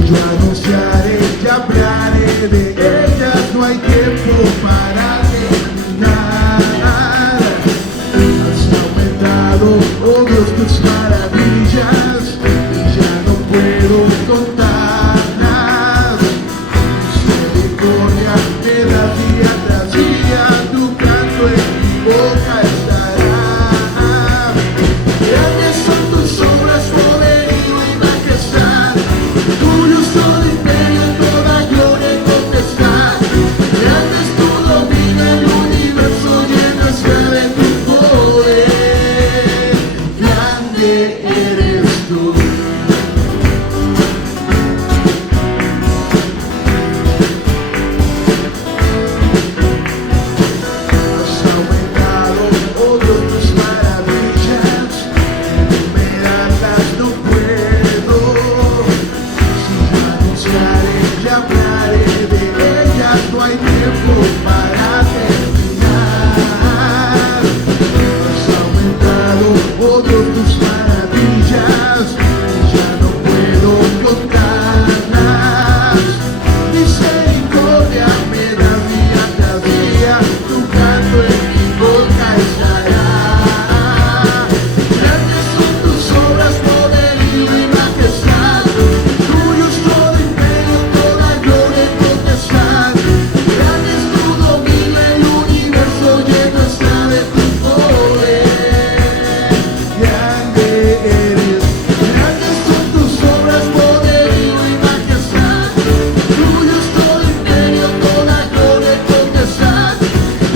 yo anunciaré y hablaré de ellas, no hay tiempo para terminar. Has aumentado, oh Dios, tus maravillas y ya no puedo contarlas. Misericordia me da día tras día, tu canto en mi boca estará. Grandes son tus obras, poderío y majestad, tuyo es todo imperio, toda gloria y potestad. Grande es tu dominio, el universo lleno está de tu poder. Grande eres tú. Has aumentado, oh Dios, tus maravillas, enumerarlas no puedo. Si yo anunciaré y hablaré de ellas, no hay tiempo para terminar. Has aumentado, oh Dios, tus maravillas y ya no puedo contarlas. Misericordia me da día tras día, tu canto en mi boca estará. Grandes son tus obras, poderío y majestad, tuyo es todo imperio, toda gloria y potestad. Grande es tu dominio, el universo lleno está de tu poder. Grande eres, grandes son tus obras, poderío y majestad, tuyo es todo imperio, toda gloria y potestad.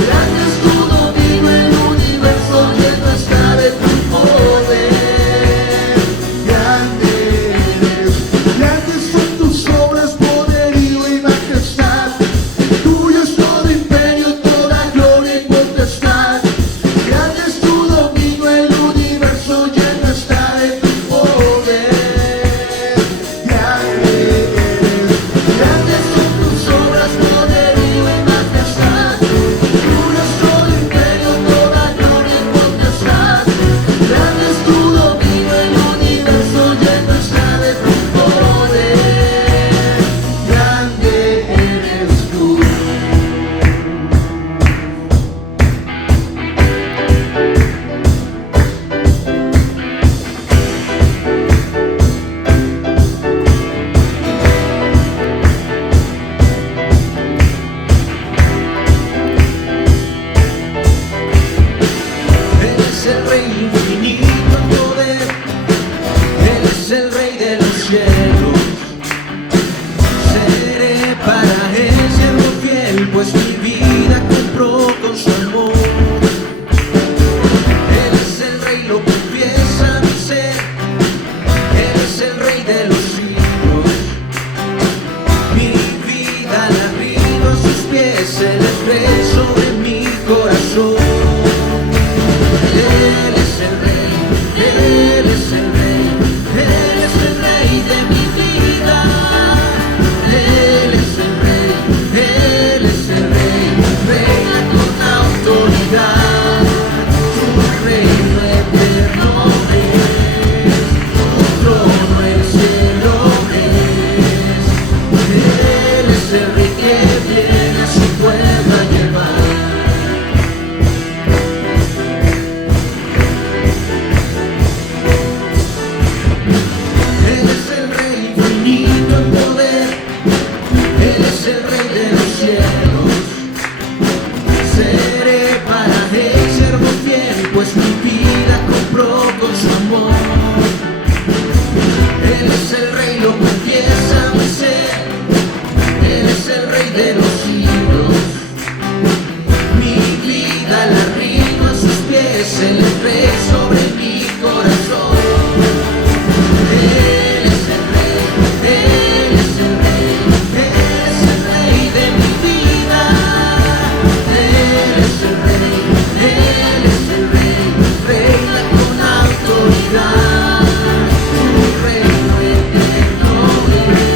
Grande es tu dominio, el universo lleno está de tu poder. Grande eres, grandes son tus obras, poderío y majestad, tuyo es todo imperio, toda gloria y potestad. Grande es tu dominio, el universo lleno está de tu poder. Grande eres, grandes son tus obras, poderío y majestad, tuyo es todo imperio, toda gloria y potestad. Grande es tu dominio, el universo lleno está de tu poder. Grande eres tú. Eres el Rey infinito en poder, eres el Rey de los cielos. Seré para él siervo fiel, pues mi vida compró con su amor. Eres el Rey, lo confiesa mi ser, eres el Rey de los siglos. Mi vida la rindo a sus pies, él es Rey sobre mi corazón. Él es el Rey, Él es el Rey, Él es el Rey de mi vida. Él es el Rey, Él es el Rey, reina con autoridad. Tu reino eterno es, tu trono el cielo es. Él es el Rey que viene a su pueblo a llevar. Él es el Rey infinito en poder, Él es el Rey de los cielos. Seré para él siervo fiel, pues mi vida compró con su amor. Él es el Rey, lo confiesa mi ser, Él es el Rey de los siglos. Mi vida la rindo a sus pies, Él es Rey sobre mi corazón. Él es el Rey, Él es el Rey, Él es el Rey de mi vida. Él es el Rey, Él es el Rey, reina con autoridad. Tu reino eterno es.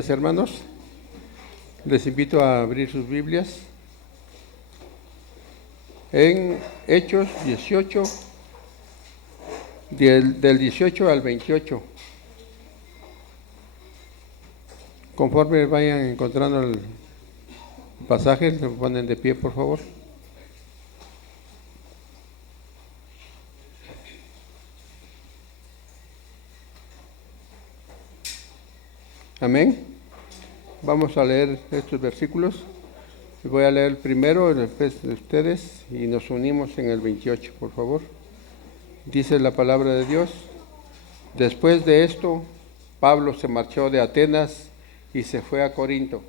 días, hermanos. Les invito a abrir sus Biblias en Hechos 18, del 18 al 28. Conforme vayan encontrando el pasaje, se ponen de pie, por favor. Amén. Vamos a leer estos versículos. Voy a leer el primero después de ustedes y nos unimos en el 28, por favor. Dice la palabra de Dios: después de esto, Pablo se marchó de Atenas y se fue a Corinto.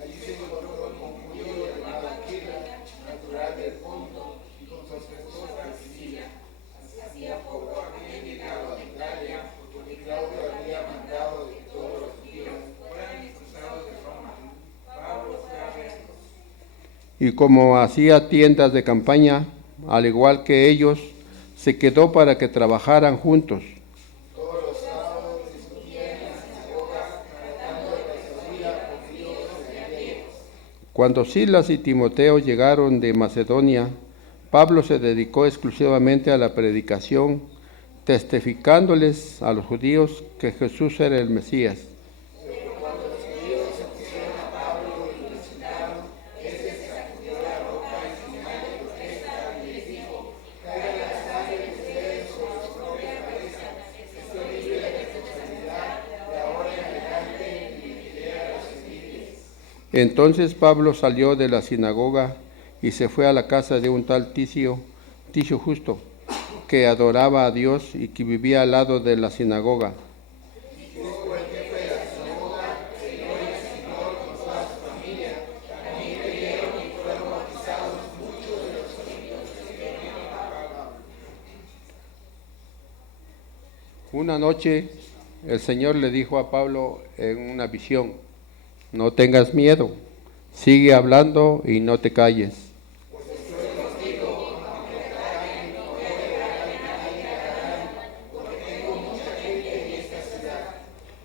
Allí se encontró con Julio llamado Aquila, natural del Ponto, y con su esposa Priscila. Hacía poco habían llegado a Italia, porque Claudio había mandado de que todos los judíos fueran expulsados de Roma. Pablo fue a verlos. Y como hacía tiendas de campaña, al igual que ellos, se quedó para que trabajaran juntos. Todos los sábados discutían en la sinagoga, tratando de persuadir a judíos y a griegos. Cuando Silas y Timoteo llegaron de Macedonia, Pablo se dedicó exclusivamente a la predicación, testificándoles a los judíos que Jesús era el Mesías. Pero cuando los judíos se pusieron a Pablo y lo insultaron, éste se sacudió la ropa en señal de protesta y les dijo: caiga la sangre de ustedes sobre su propia cabeza. Estoy libre de responsabilidad de ahora en adelante y me diré a los gentiles. Entonces Pablo salió de la sinagoga y se fue a la casa de un tal Ticio Justo, que adoraba a Dios y que vivía al lado de la sinagoga. Una noche el Señor le dijo a Pablo en una visión: no tengas miedo, sigue hablando y no te calles.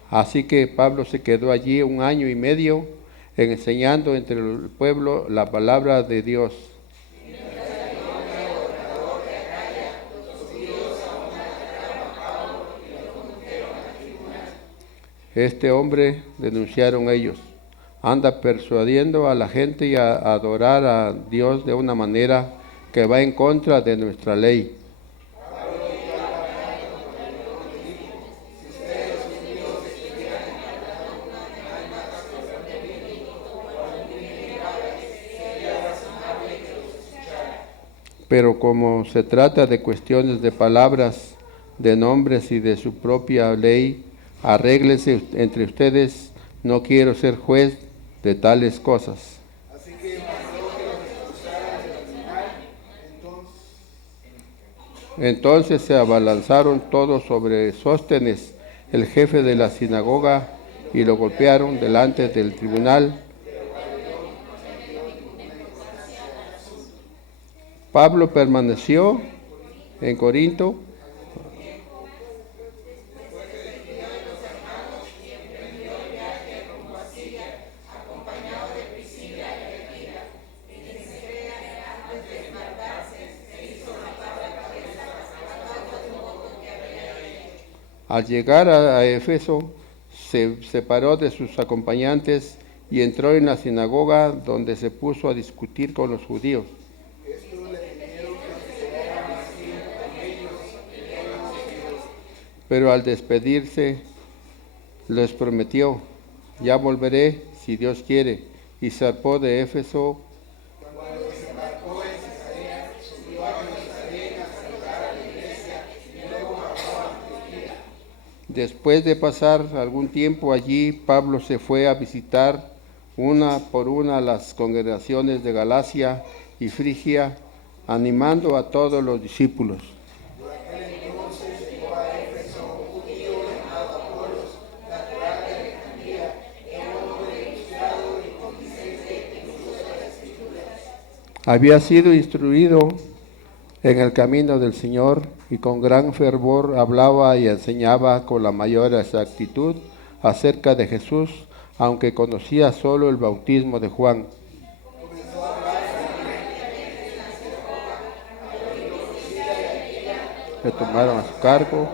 Así que Pablo se quedó allí 1 año y medio enseñando entre el pueblo la palabra de Dios. Este hombre, denunciaron ellos, anda persuadiendo a la gente y a adorar a Dios de una manera que va en contra de nuestra ley. Pero como se trata de cuestiones de palabras, de nombres y de su propia ley, arréglense entre ustedes, no quiero ser juez de tales cosas. Así que mandó que los expulsaran del tribunal. Entonces se abalanzaron todos sobre Sóstenes, el jefe de la sinagoga, y lo golpearon delante del tribunal. Pablo permaneció en Corinto. Al llegar a Éfeso, se separó de sus acompañantes y entró en la sinagoga, donde se puso a discutir con los judíos. Pero al despedirse, les prometió: ya volveré si Dios quiere, y zarpó de Éfeso. Después de pasar algún tiempo allí, Pablo se fue a visitar una por una las congregaciones de Galacia y Frigia, animando a todos los discípulos. Había sido instruido en el camino del Señor y con gran fervor hablaba y enseñaba con la mayor exactitud acerca de Jesús, aunque conocía solo el bautismo de Juan. Le tomaron a su cargo.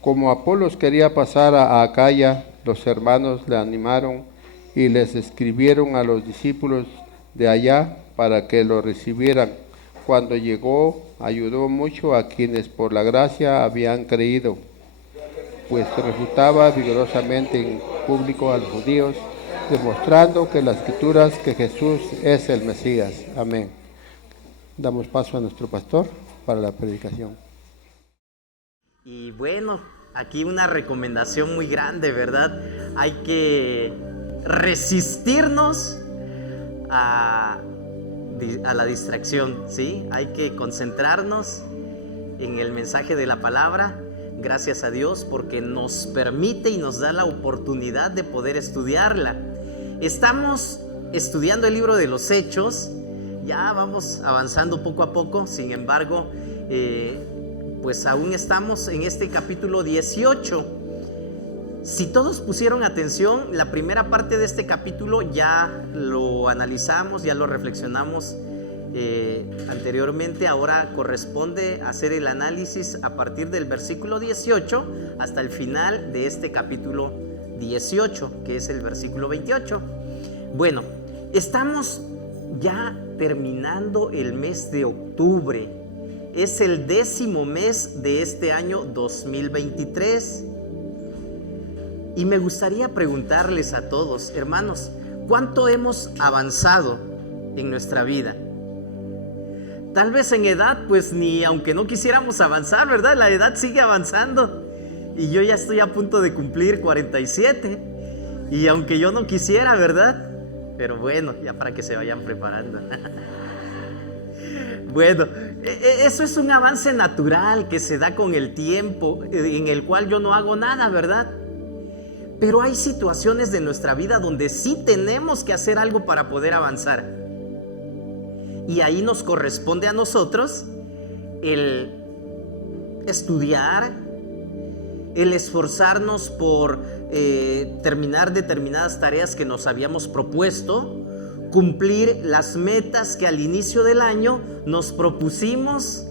Como Apolos quería pasar a Acaya, los hermanos le animaron y les escribieron a los discípulos de allá para que lo recibieran. Cuando llegó, ayudó mucho a quienes por la gracia habían creído, pues refutaba vigorosamente en público a los judíos, demostrando que las escrituras que Jesús es el Mesías. Amén. Damos paso a nuestro pastor para la predicación. Y bueno, aquí una recomendación muy grande, ¿verdad? Hay que resistirnos a la distracción, ¿sí? Hay que concentrarnos en el mensaje de la palabra. Gracias a Dios porque nos permite y nos da la oportunidad de poder estudiarla. Estamos estudiando el libro de los Hechos, ya vamos avanzando poco a poco, sin embargo, pues aún estamos en este capítulo 18. Si todos pusieron atención, la primera parte de este capítulo ya lo analizamos, ya lo reflexionamos anteriormente. Ahora corresponde hacer el análisis a partir del versículo 18 hasta el final de este capítulo 18, que es el versículo 28. Bueno, estamos ya terminando el mes de octubre. Es el 10º mes de este año 2023. Y me gustaría preguntarles a todos, hermanos, ¿cuánto hemos avanzado en nuestra vida? Tal vez en edad, pues ni aunque no quisiéramos avanzar, ¿verdad? La edad sigue avanzando. Y yo ya estoy a punto de cumplir 47. Y aunque yo no quisiera, ¿verdad? Pero bueno, ya para que se vayan preparando. Bueno, eso es un avance natural que se da con el tiempo, en el cual yo no hago nada, ¿verdad? Pero hay situaciones de nuestra vida donde sí tenemos que hacer algo para poder avanzar. Y ahí nos corresponde a nosotros el estudiar, el esforzarnos por terminar determinadas tareas que nos habíamos propuesto, cumplir las metas que al inicio del año nos propusimos.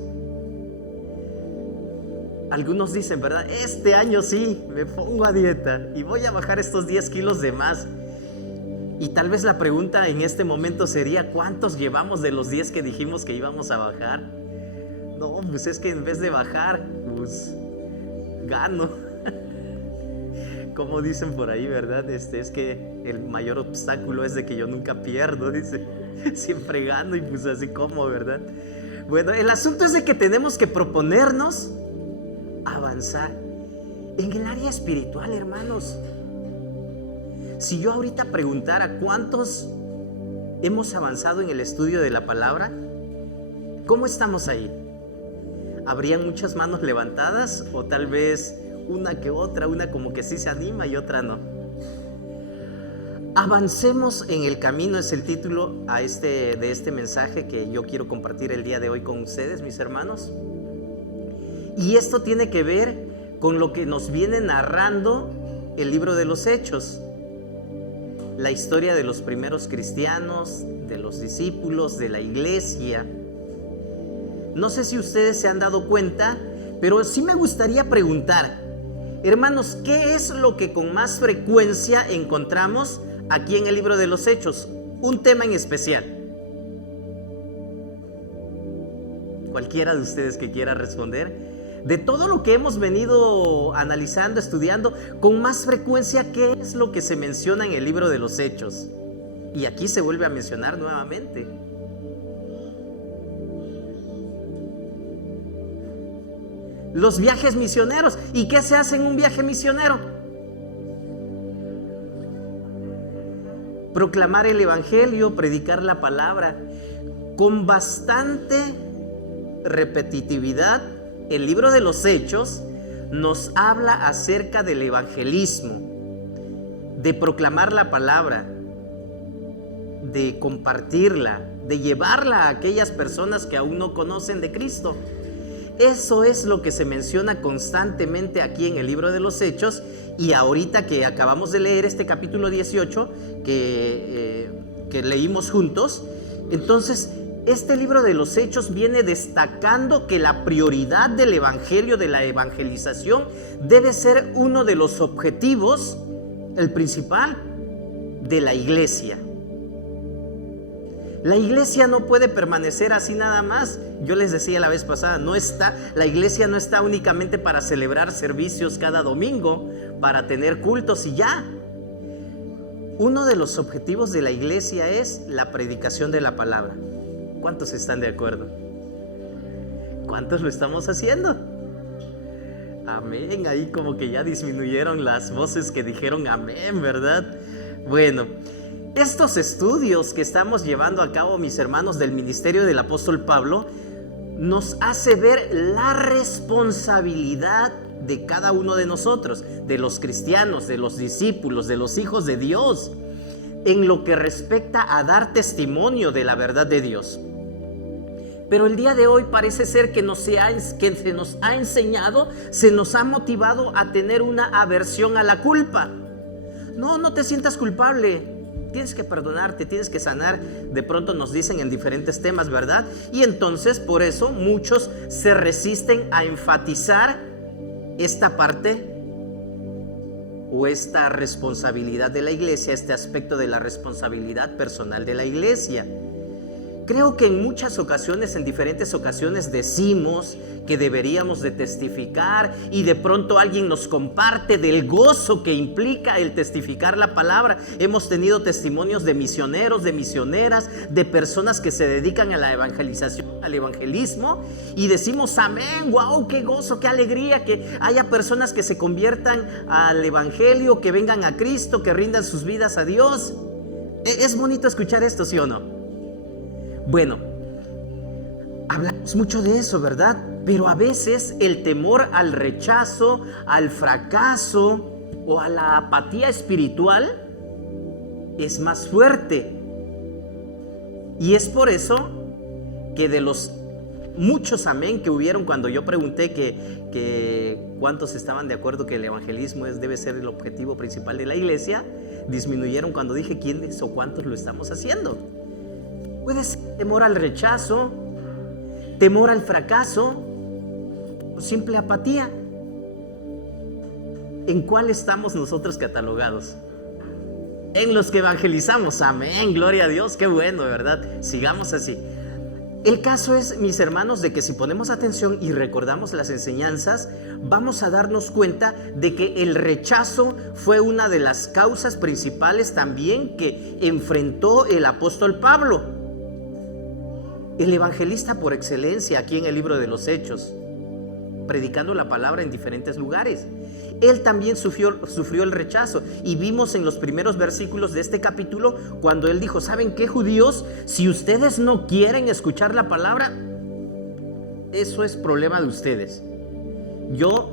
Algunos dicen, ¿verdad? Este año sí, me pongo a dieta y voy a bajar estos 10 kilos de más. Y tal vez la pregunta en este momento sería, ¿cuántos llevamos de los 10 que dijimos que íbamos a bajar? No, pues es que en vez de bajar, pues gano. Como dicen por ahí, ¿verdad? Es que el mayor obstáculo es de que yo nunca pierdo, dice. Siempre gano y pues así como, ¿verdad? Bueno, el asunto es de que tenemos que proponernos avanzar en el área espiritual, hermanos. Si yo ahorita preguntara cuántos hemos avanzado en el estudio de la palabra, ¿cómo estamos ahí? ¿Habrían muchas manos levantadas o tal vez una que otra, una como que sí se anima y otra no? Avancemos en el camino es el título de este mensaje que yo quiero compartir el día de hoy con ustedes, mis hermanos. Y esto tiene que ver con lo que nos viene narrando el libro de los Hechos. La historia de los primeros cristianos, de los discípulos, de la iglesia. No sé si ustedes se han dado cuenta, pero sí me gustaría preguntar, hermanos, ¿qué es lo que con más frecuencia encontramos aquí en el libro de los Hechos? Un tema en especial. Cualquiera de ustedes que quiera responder. De todo lo que hemos venido analizando, estudiando, con más frecuencia, ¿qué es lo que se menciona en el libro de los Hechos? Y aquí se vuelve a mencionar nuevamente. Los viajes misioneros. ¿Y qué se hace en un viaje misionero? Proclamar el evangelio, predicar la palabra. Con bastante repetitividad, el libro de los Hechos nos habla acerca del evangelismo, de proclamar la palabra, de compartirla, de llevarla a aquellas personas que aún no conocen de Cristo. Eso es lo que se menciona constantemente aquí en el libro de los Hechos, y ahorita que acabamos de leer este capítulo 18 que leímos juntos, entonces este libro de los Hechos viene destacando que la prioridad del evangelio, de la evangelización, debe ser uno de los objetivos, el principal, de la iglesia. La iglesia no puede permanecer así nada más. Yo les decía la vez pasada, la iglesia no está únicamente para celebrar servicios cada domingo, para tener cultos y ya. Uno de los objetivos de la iglesia es la predicación de la palabra. ¿Cuántos están de acuerdo? ¿Cuántos lo estamos haciendo? Amén. Ahí como que ya disminuyeron las voces que dijeron amén, ¿verdad? Bueno, estos estudios que estamos llevando a cabo, mis hermanos, del ministerio del apóstol Pablo, nos hace ver la responsabilidad de cada uno de nosotros, de los cristianos, de los discípulos, de los hijos de Dios, en lo que respecta a dar testimonio de la verdad de Dios. Pero el día de hoy parece ser que se nos ha enseñado, se nos ha motivado a tener una aversión a la culpa. No te sientas culpable, tienes que perdonarte, tienes que sanar. De pronto nos dicen en diferentes temas, ¿verdad? Y entonces por eso muchos se resisten a enfatizar esta parte o esta responsabilidad de la iglesia, este aspecto de la responsabilidad personal de la iglesia. Creo que en muchas ocasiones, en diferentes ocasiones, decimos que deberíamos de testificar, y de pronto alguien nos comparte del gozo que implica el testificar la palabra. Hemos tenido testimonios de misioneros, de misioneras, de personas que se dedican a la evangelización, al evangelismo, y decimos amén, wow, qué gozo, qué alegría que haya personas que se conviertan al evangelio, que vengan a Cristo, que rindan sus vidas a Dios. Es bonito escuchar esto, ¿sí o no? Bueno, hablamos mucho de eso, ¿verdad? Pero a veces el temor al rechazo, al fracaso o a la apatía espiritual es más fuerte. Y es por eso que de los muchos amén que hubieron cuando yo pregunté que cuántos estaban de acuerdo que el evangelismo debe ser el objetivo principal de la iglesia, disminuyeron cuando dije quiénes o cuántos lo estamos haciendo. Puede ser temor al rechazo, temor al fracaso o simple apatía. ¿En cuál estamos nosotros catalogados? En los que evangelizamos. Amén, gloria a Dios, qué bueno, ¿verdad? Sigamos así. El caso es, mis hermanos, de que si ponemos atención y recordamos las enseñanzas, vamos a darnos cuenta de que el rechazo fue una de las causas principales también que enfrentó el apóstol Pablo, el evangelista por excelencia aquí en el libro de los Hechos, predicando la palabra en diferentes lugares. Él también sufrió el rechazo, y vimos en los primeros versículos de este capítulo cuando él dijo: ¿saben qué, judíos? Si ustedes no quieren escuchar la palabra, eso es problema de ustedes. Yo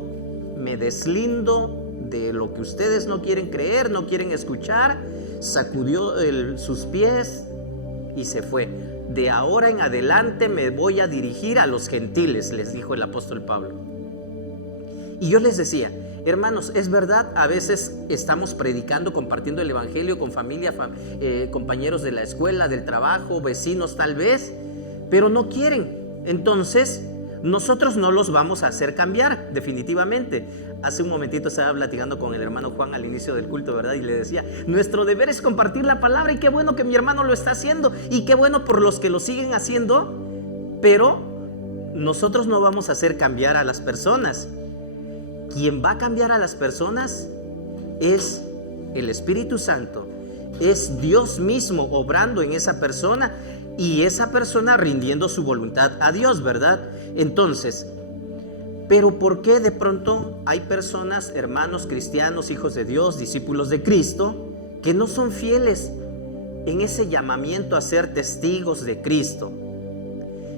me deslindo de lo que ustedes no quieren creer, no quieren escuchar. Sacudió sus pies y se fue. De ahora en adelante me voy a dirigir a los gentiles, les dijo el apóstol Pablo. Y yo les decía: hermanos, es verdad, a veces estamos predicando, compartiendo el evangelio con familia, compañeros de la escuela, del trabajo, vecinos tal vez, pero no quieren. Entonces nosotros no los vamos a hacer cambiar, definitivamente. Hace un momentito estaba platicando con el hermano Juan al inicio del culto, ¿verdad? Y le decía: nuestro deber es compartir la palabra, y qué bueno que mi hermano lo está haciendo, y qué bueno por los que lo siguen haciendo, pero nosotros no vamos a hacer cambiar a las personas. Quien va a cambiar a las personas es el Espíritu Santo, es Dios mismo obrando en esa persona, y esa persona rindiendo su voluntad a Dios, ¿verdad? Entonces, pero ¿por qué de pronto hay personas, hermanos cristianos, hijos de Dios, discípulos de Cristo, que no son fieles en ese llamamiento a ser testigos de Cristo?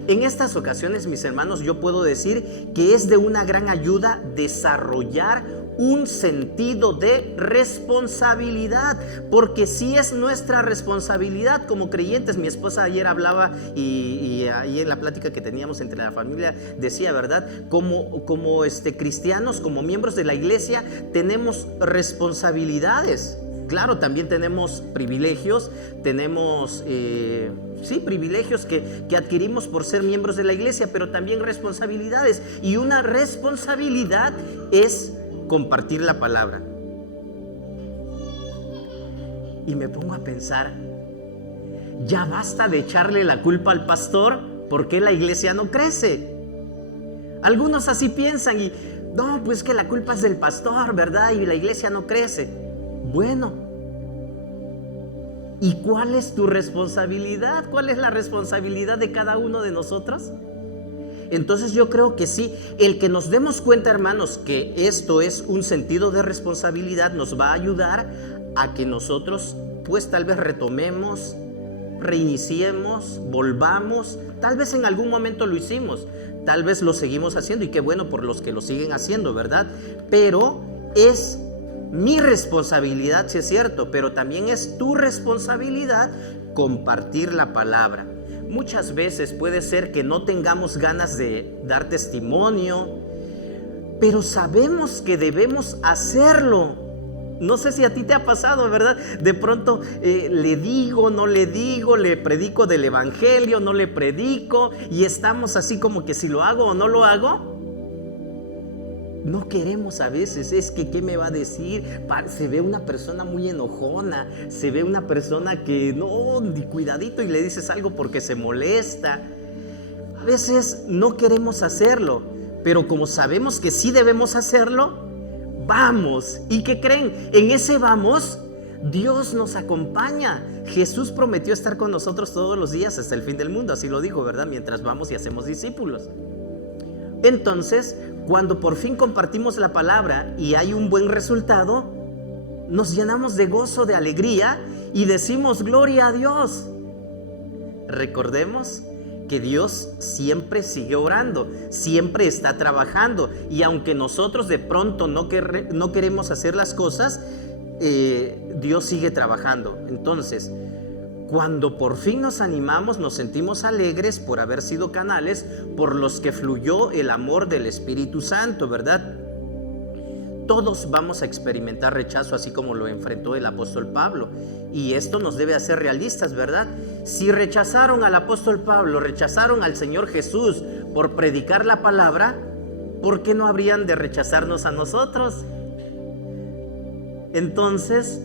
En estas ocasiones, mis hermanos, yo puedo decir que es de una gran ayuda desarrollar un sentido de responsabilidad, porque sí es nuestra responsabilidad como creyentes. Mi esposa ayer hablaba y ahí en la plática que teníamos entre la familia decía, ¿verdad? Como cristianos, como miembros de la iglesia, tenemos responsabilidades. Claro, también tenemos privilegios, tenemos privilegios que adquirimos por ser miembros de la iglesia, pero también responsabilidades. Y una responsabilidad es compartir la palabra. Y me pongo a pensar, ya basta de echarle la culpa al pastor porque la iglesia no crece. Algunos así piensan y no, pues que la culpa es del pastor, ¿verdad? Y la iglesia no crece. Bueno, ¿y cuál es tu responsabilidad? ¿Cuál es la responsabilidad de cada uno de nosotros? Entonces yo creo que sí, el que nos demos cuenta, hermanos, que esto es un sentido de responsabilidad nos va a ayudar a que nosotros pues tal vez retomemos, reiniciemos, volvamos. Tal vez en algún momento lo hicimos, tal vez lo seguimos haciendo y qué bueno por los que lo siguen haciendo, ¿verdad? Pero es mi responsabilidad, sí es cierto, pero también es tu responsabilidad compartir la palabra. Muchas veces puede ser que no tengamos ganas de dar testimonio, pero sabemos que debemos hacerlo. No sé si a ti te ha pasado, ¿verdad? De pronto le digo, no le digo, le predico del evangelio, no le predico, y estamos así como que si lo hago o no lo hago. No queremos a veces, es que ¿qué me va a decir? Se ve una persona muy enojona, se ve una persona que no, ni cuidadito, y le dices algo porque se molesta. A veces no queremos hacerlo, pero como sabemos que sí debemos hacerlo, vamos. ¿Y qué creen? En ese vamos, Dios nos acompaña. Jesús prometió estar con nosotros todos los días hasta el fin del mundo, así lo dijo, ¿verdad? Mientras vamos y hacemos discípulos. Entonces, cuando por fin compartimos la palabra y hay un buen resultado, nos llenamos de gozo, de alegría y decimos gloria a Dios. Recordemos que Dios siempre sigue orando, siempre está trabajando, y aunque nosotros de pronto no queremos hacer las cosas, Dios sigue trabajando. Entonces, cuando por fin nos animamos, nos sentimos alegres por haber sido canales por los que fluyó el amor del Espíritu Santo, ¿verdad? Todos vamos a experimentar rechazo, así como lo enfrentó el apóstol Pablo, y esto nos debe hacer realistas, ¿verdad? Si rechazaron al apóstol Pablo, rechazaron al Señor Jesús por predicar la palabra, ¿por qué no habrían de rechazarnos a nosotros? Entonces,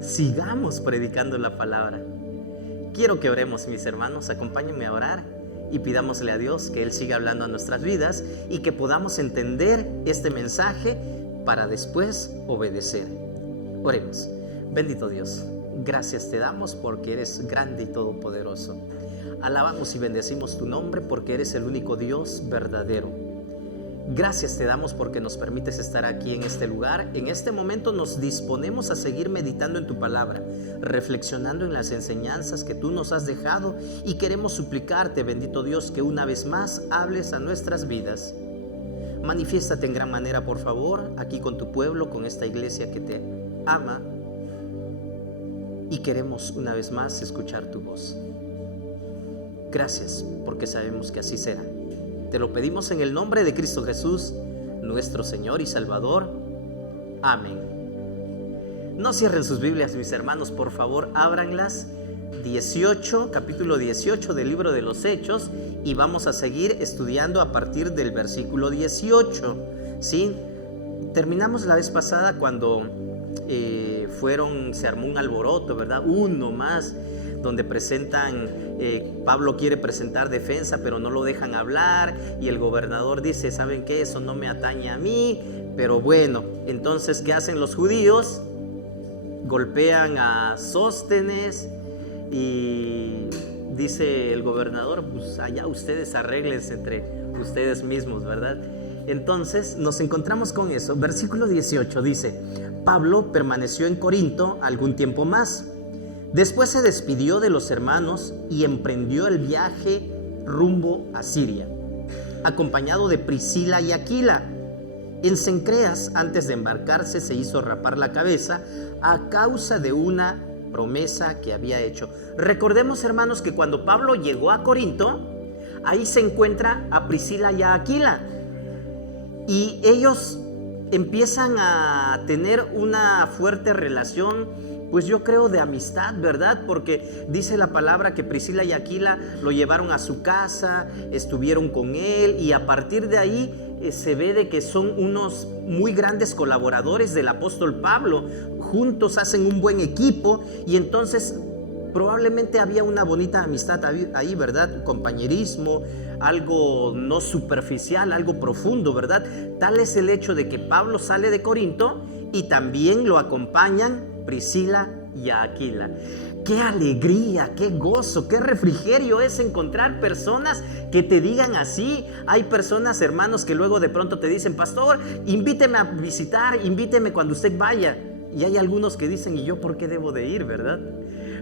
sigamos predicando la palabra. Quiero que oremos, mis hermanos. Acompáñenme a orar y pidámosle a Dios que Él siga hablando a nuestras vidas y que podamos entender este mensaje para después obedecer. Oremos. Bendito Dios, gracias te damos porque eres grande y todopoderoso. Alabamos y bendecimos tu nombre porque eres el único Dios verdadero. Gracias te damos porque nos permites estar aquí en este lugar. En este momento nos disponemos a seguir meditando en tu palabra, reflexionando en las enseñanzas que tú nos has dejado, y queremos suplicarte, bendito Dios, que una vez más hables a nuestras vidas. Manifiéstate en gran manera, por favor, aquí con tu pueblo, con esta iglesia que te ama, y queremos una vez más escuchar tu voz. Gracias porque sabemos que así será. Te lo pedimos en el nombre de Cristo Jesús, nuestro Señor y Salvador. Amén. No cierren sus Biblias, mis hermanos, por favor, ábranlas. Capítulo 18 del libro de los Hechos, y vamos a seguir estudiando a partir del versículo 18. ¿Sí? Terminamos la vez pasada cuando se armó un alboroto, ¿verdad? Uno más, donde Pablo quiere presentar defensa, pero no lo dejan hablar, y el gobernador dice, ¿saben qué? Eso no me atañe a mí, pero bueno. Entonces, ¿qué hacen los judíos? Golpean a Sóstenes, y dice el gobernador, pues allá ustedes arréglense entre ustedes mismos, ¿verdad? Entonces nos encontramos con eso. Versículo 18 dice, Pablo permaneció en Corinto algún tiempo más. Después se despidió de los hermanos y emprendió el viaje rumbo a Siria, acompañado de Priscila y Aquila. En Cencreas, antes de embarcarse, se hizo rapar la cabeza a causa de una promesa que había hecho. Recordemos, hermanos, que cuando Pablo llegó a Corinto, ahí se encuentra a Priscila y a Aquila, y ellos empiezan a tener una fuerte relación, pues yo creo de amistad, ¿verdad? Porque dice la palabra que Priscila y Aquila lo llevaron a su casa, estuvieron con él, y a partir de ahí se ve de que son unos muy grandes colaboradores del apóstol Pablo. Juntos hacen un buen equipo, y entonces probablemente había una bonita amistad ahí, ¿verdad? Compañerismo, algo no superficial, algo profundo, ¿verdad? Tal es el hecho de que Pablo sale de Corinto y también lo acompañan Priscila y Aquila. Qué alegría, qué gozo, qué refrigerio es encontrar personas que te digan así. Hay personas, hermanos, que luego de pronto te dicen: pastor, invíteme a visitar, invíteme cuando usted vaya. Y hay algunos que dicen: ¿y yo por qué debo de ir, verdad?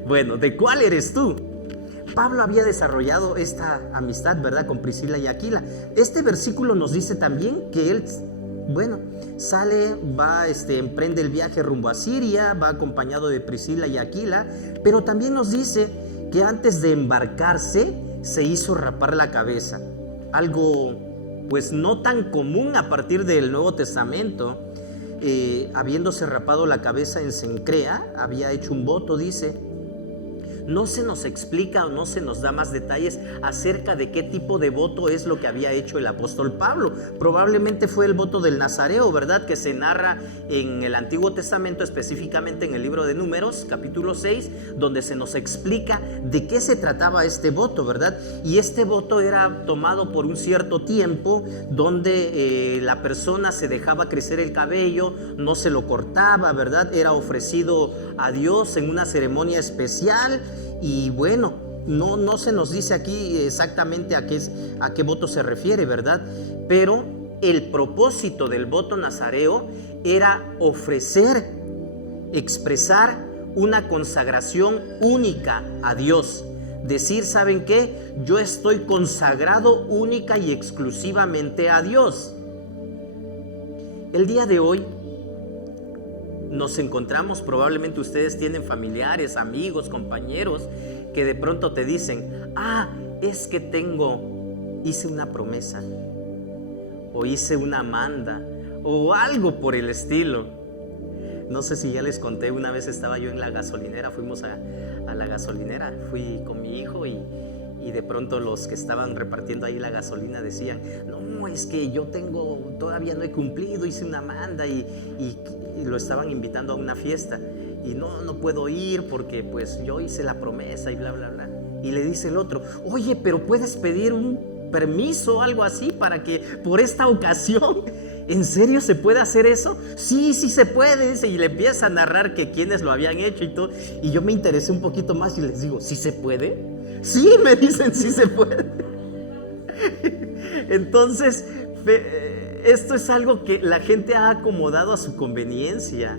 Bueno, ¿de cuál eres tú? Pablo había desarrollado esta amistad, ¿verdad?, con Priscila y Aquila. Este versículo nos dice también que él, bueno, sale, va, emprende el viaje rumbo a Siria, va acompañado de Priscila y Aquila, pero también nos dice que antes de embarcarse se hizo rapar la cabeza. Algo pues no tan común a partir del Nuevo Testamento. Habiéndose rapado la cabeza en Cencrea, había hecho un voto, dice. No se nos explica o no se nos da más detalles acerca de qué tipo de voto es lo que había hecho el apóstol Pablo. Probablemente fue el voto del Nazareo, ¿verdad?, que se narra en el Antiguo Testamento, específicamente en el libro de Números, capítulo 6, donde se nos explica de qué se trataba este voto, ¿verdad? Y este voto era tomado por un cierto tiempo, donde la persona se dejaba crecer el cabello, no se lo cortaba, ¿verdad? Era ofrecido a Dios en una ceremonia especial. Y bueno, no se nos dice aquí exactamente a qué voto se refiere, ¿verdad? Pero el propósito del voto nazareo era ofrecer, expresar una consagración única a Dios. Decir: ¿saben qué? Yo estoy consagrado única y exclusivamente a Dios. El día de hoy nos encontramos, probablemente ustedes tienen familiares, amigos, compañeros que de pronto te dicen: es que hice una promesa, o hice una manda, o algo por el estilo. No sé si ya les conté, una vez estaba yo en la gasolinera, fuimos a la gasolinera, fui con mi hijo y de pronto los que estaban repartiendo ahí la gasolina decían: no, es que yo todavía no he cumplido, hice una manda, y lo estaban invitando a una fiesta, y no puedo ir porque pues yo hice la promesa y bla bla bla. Y le dice el otro: oye, pero puedes pedir un permiso o algo así para que por esta ocasión. ¿En serio se puede hacer eso? Sí se puede, dice, y le empieza a narrar que quienes lo habían hecho y todo. Y yo me interesé un poquito más y les digo: ¿sí se puede? Sí, me dicen: sí se puede. Entonces, esto es algo que la gente ha acomodado a su conveniencia,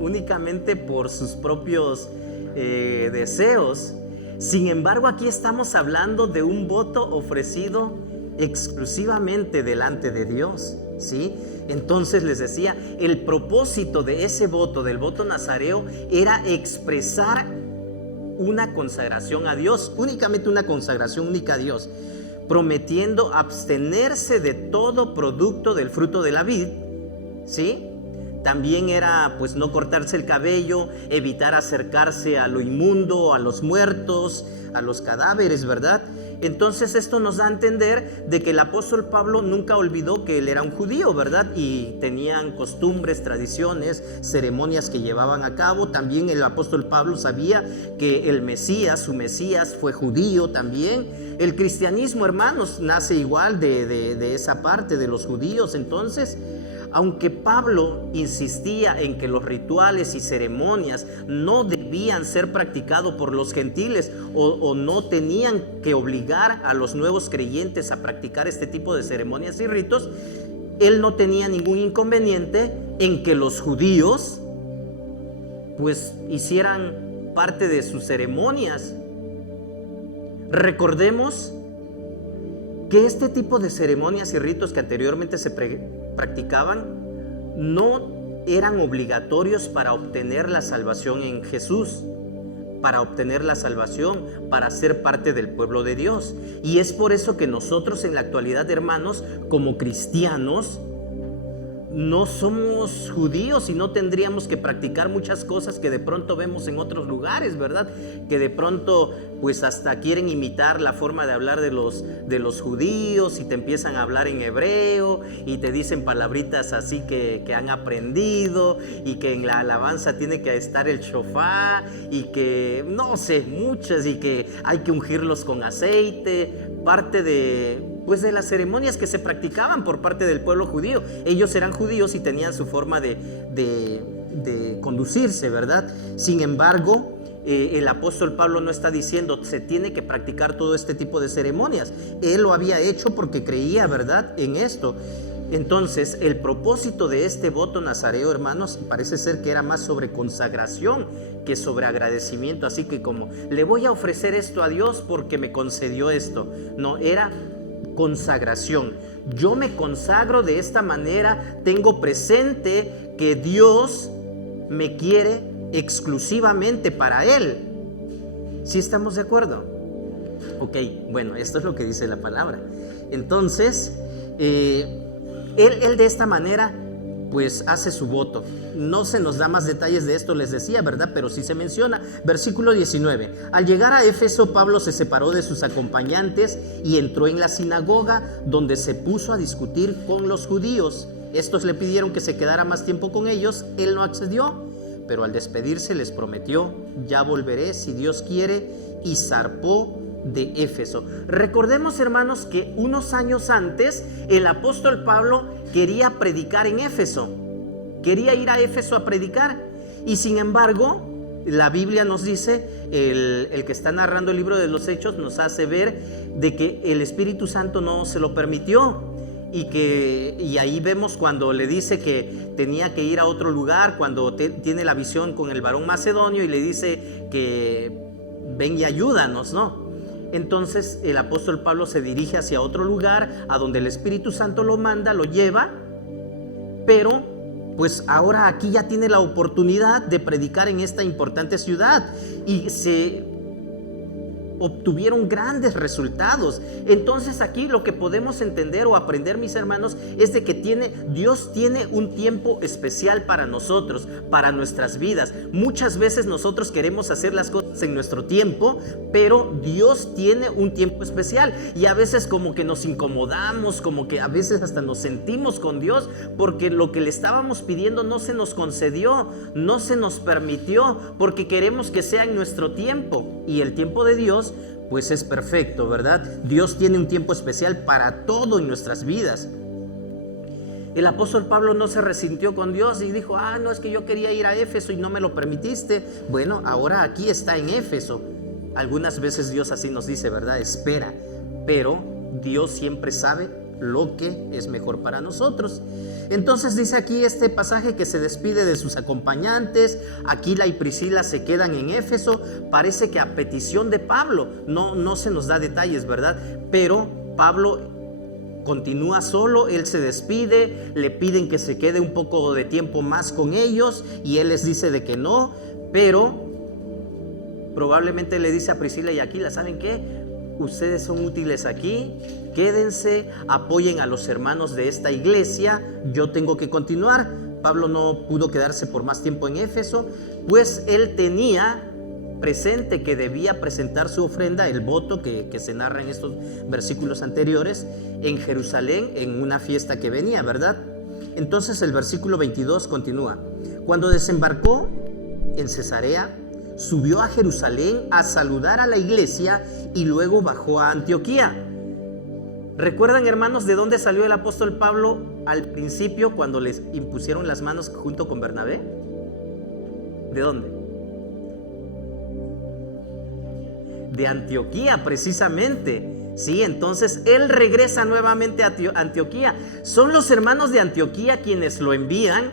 únicamente por sus propios deseos. Sin embargo, aquí estamos hablando de un voto ofrecido exclusivamente delante de Dios, ¿sí? Entonces les decía, el propósito de ese voto, del voto nazareo, era expresar una consagración a Dios, únicamente una consagración única a Dios, prometiendo abstenerse de todo producto del fruto de la vid, ¿sí? También era pues no cortarse el cabello, evitar acercarse a lo inmundo, a los muertos, a los cadáveres, ¿verdad? Entonces esto nos da a entender de que el apóstol Pablo nunca olvidó que él era un judío, ¿verdad? Y tenían costumbres, tradiciones, ceremonias que llevaban a cabo. También el apóstol Pablo sabía que el Mesías, su Mesías, fue judío también. El cristianismo, hermanos, nace igual de esa parte de los judíos. Entonces, aunque Pablo insistía en que los rituales y ceremonias no debían ser practicados por los gentiles o no tenían que obligar a los nuevos creyentes a practicar este tipo de ceremonias y ritos, él no tenía ningún inconveniente en que los judíos pues hicieran parte de sus ceremonias. Recordemos que este tipo de ceremonias y ritos que anteriormente se practicaban no eran obligatorios para obtener la salvación en Jesús, para obtener la salvación, para ser parte del pueblo de Dios. Y es por eso que nosotros en la actualidad, hermanos, como cristianos, no somos judíos y no tendríamos que practicar muchas cosas que de pronto vemos en otros lugares, ¿verdad? Que de pronto pues hasta quieren imitar la forma de hablar de los judíos y te empiezan a hablar en hebreo y te dicen palabritas así que han aprendido, y que en la alabanza tiene que estar el shofar y que no sé, muchas, y que hay que ungirlos con aceite, parte de las ceremonias que se practicaban por parte del pueblo judío. Ellos eran judíos y tenían su forma de conducirse, ¿verdad? Sin embargo, el apóstol Pablo no está diciendo se tiene que practicar todo este tipo de ceremonias. Él lo había hecho porque creía, ¿verdad?, en esto. Entonces, el propósito de este voto nazareo, hermanos, parece ser que era más sobre consagración que sobre agradecimiento. Así que como le voy a ofrecer esto a Dios porque me concedió esto. No, era consagración. Yo me consagro de esta manera, tengo presente que Dios me quiere exclusivamente para Él. ¿Sí estamos de acuerdo? Ok, bueno, esto es lo que dice la palabra. Entonces, él de esta manera pues hace su voto. No se nos da más detalles de esto, les decía, ¿verdad? Pero sí se menciona. Versículo 19. Al llegar a Éfeso, Pablo se separó de sus acompañantes y entró en la sinagoga, donde se puso a discutir con los judíos. Estos le pidieron que se quedara más tiempo con ellos. Él no accedió, pero al despedirse les prometió: ya volveré si Dios quiere, y zarpó de Éfeso. Recordemos, hermanos, que unos años antes el apóstol Pablo quería predicar en Éfeso, quería ir a Éfeso a predicar, y sin embargo la Biblia nos dice, el que está narrando el libro de los Hechos nos hace ver de que el Espíritu Santo no se lo permitió, y ahí vemos cuando le dice que tenía que ir a otro lugar, cuando tiene la visión con el varón macedonio y le dice que ven y ayúdanos, ¿no? Entonces el apóstol Pablo se dirige hacia otro lugar, a donde el Espíritu Santo lo manda, lo lleva, pero pues ahora aquí ya tiene la oportunidad de predicar en esta importante ciudad, y se obtuvieron grandes resultados. Entonces aquí lo que podemos entender o aprender, mis hermanos, es de que Dios tiene un tiempo especial para nosotros, para nuestras vidas. Muchas veces nosotros queremos hacer las cosas en nuestro tiempo, pero Dios tiene un tiempo especial, y a veces como que nos incomodamos, como que a veces hasta nos sentimos con Dios porque lo que le estábamos pidiendo no se nos concedió, no se nos permitió, porque queremos que sea en nuestro tiempo, y el tiempo de Dios pues es perfecto, ¿verdad? Dios tiene un tiempo especial para todo en nuestras vidas. El apóstol Pablo no se resintió con Dios y dijo: no, es que yo quería ir a Éfeso y no me lo permitiste. Bueno, ahora aquí está en Éfeso. Algunas veces Dios así nos dice, ¿verdad? Espera, pero Dios siempre sabe lo que es mejor para nosotros. Entonces dice aquí este pasaje que se despide de sus acompañantes. Aquila y Priscila se quedan en Éfeso, parece que a petición de Pablo, no se nos da detalles, ¿verdad? Pero Pablo continúa solo, él se despide, le piden que se quede un poco de tiempo más con ellos y él les dice de que no, pero probablemente le dice a Priscila y Aquila: ¿saben qué? Ustedes son útiles aquí, quédense, apoyen a los hermanos de esta iglesia, yo tengo que continuar. Pablo no pudo quedarse por más tiempo en Éfeso, pues él tenía presente que debía presentar su ofrenda, el voto que se narra en estos versículos anteriores, en Jerusalén, en una fiesta que venía, ¿verdad? Entonces el versículo 22 continúa: cuando desembarcó en Cesarea, subió a Jerusalén a saludar a la iglesia y luego bajó a Antioquía. ¿Recuerdan, hermanos, de dónde salió el apóstol Pablo al principio cuando les impusieron las manos junto con Bernabé? ¿De dónde? De Antioquía, precisamente. Sí, entonces él regresa nuevamente a Antioquía. Son los hermanos de Antioquía quienes lo envían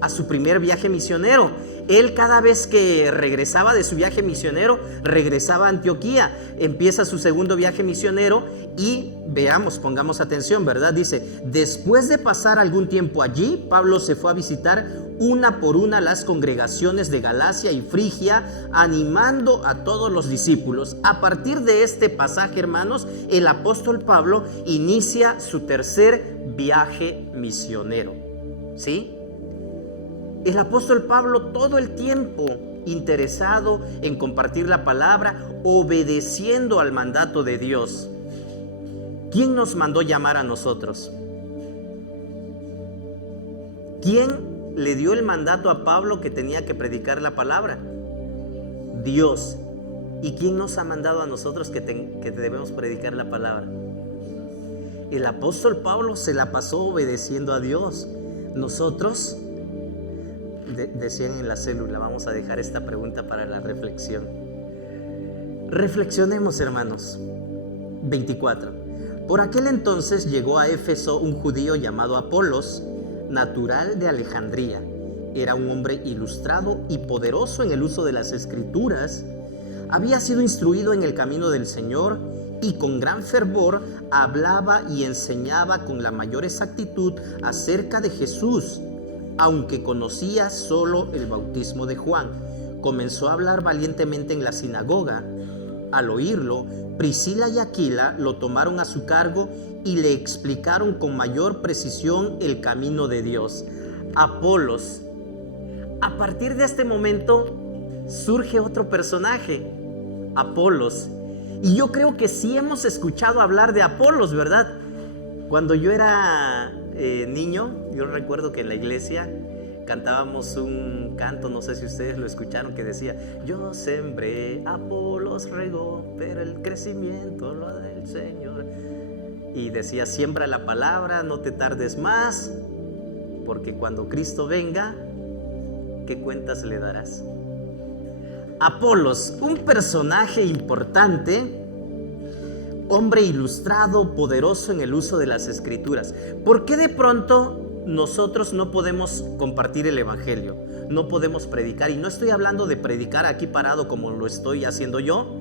a su primer viaje misionero. Él cada vez que regresaba de su viaje misionero, regresaba a Antioquía, empieza su segundo viaje misionero y veamos, pongamos atención, ¿verdad? Dice, después de pasar algún tiempo allí, Pablo se fue a visitar una por una las congregaciones de Galacia y Frigia, animando a todos los discípulos. A partir de este pasaje, hermanos, el apóstol Pablo inicia su tercer viaje misionero, ¿sí? El apóstol Pablo todo el tiempo interesado en compartir la palabra, obedeciendo al mandato de Dios. ¿Quién nos mandó llamar a nosotros? ¿Quién le dio el mandato a Pablo que tenía que predicar la palabra? Dios. ¿Y quién nos ha mandado a nosotros que debemos predicar la palabra? El apóstol Pablo se la pasó obedeciendo a Dios. Nosotros, decían en la célula, vamos a dejar esta pregunta para la reflexión. Reflexionemos, hermanos. 24. Por aquel entonces llegó a Éfeso un judío llamado Apolos, natural de Alejandría. Era un hombre ilustrado y poderoso en el uso de las escrituras. Había sido instruido en el camino del Señor y con gran fervor hablaba y enseñaba con la mayor exactitud acerca de Jesús, aunque conocía solo el bautismo de Juan. Comenzó a hablar valientemente en la sinagoga. Al oírlo, Priscila y Aquila lo tomaron a su cargo y le explicaron con mayor precisión el camino de Dios. Apolos. A partir de este momento surge otro personaje, Apolos. Y yo creo que sí hemos escuchado hablar de Apolos, ¿verdad? Cuando yo era niño, yo recuerdo que en la iglesia cantábamos un canto, no sé si ustedes lo escucharon, que decía: yo sembré, Apolos regó, pero el crecimiento lo da el Señor. Y decía: siembra la palabra, no te tardes más, porque cuando Cristo venga, ¿qué cuentas le darás? Apolos, un personaje importante, hombre ilustrado, poderoso en el uso de las escrituras. ¿Por qué de pronto nosotros no podemos compartir el evangelio? No podemos predicar, y no estoy hablando de predicar aquí parado como lo estoy haciendo yo,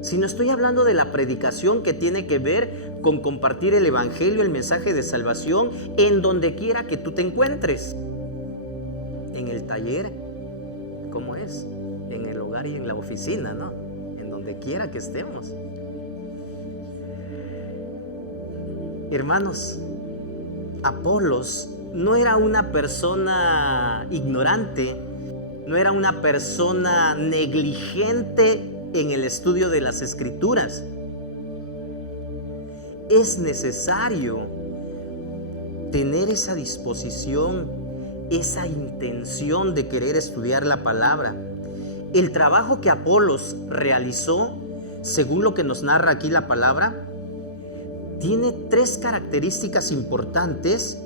sino estoy hablando de la predicación que tiene que ver con compartir el evangelio, el mensaje de salvación, en donde quiera que tú te encuentres. En el taller, ¿cómo es? En el hogar y en la oficina, ¿no? En donde quiera que estemos. Hermanos, Apolos no era una persona ignorante, no era una persona negligente en el estudio de las escrituras. Es necesario tener esa disposición, esa intención de querer estudiar la palabra. El trabajo que Apolos realizó, según lo que nos narra aquí la palabra, tiene 3 características importantes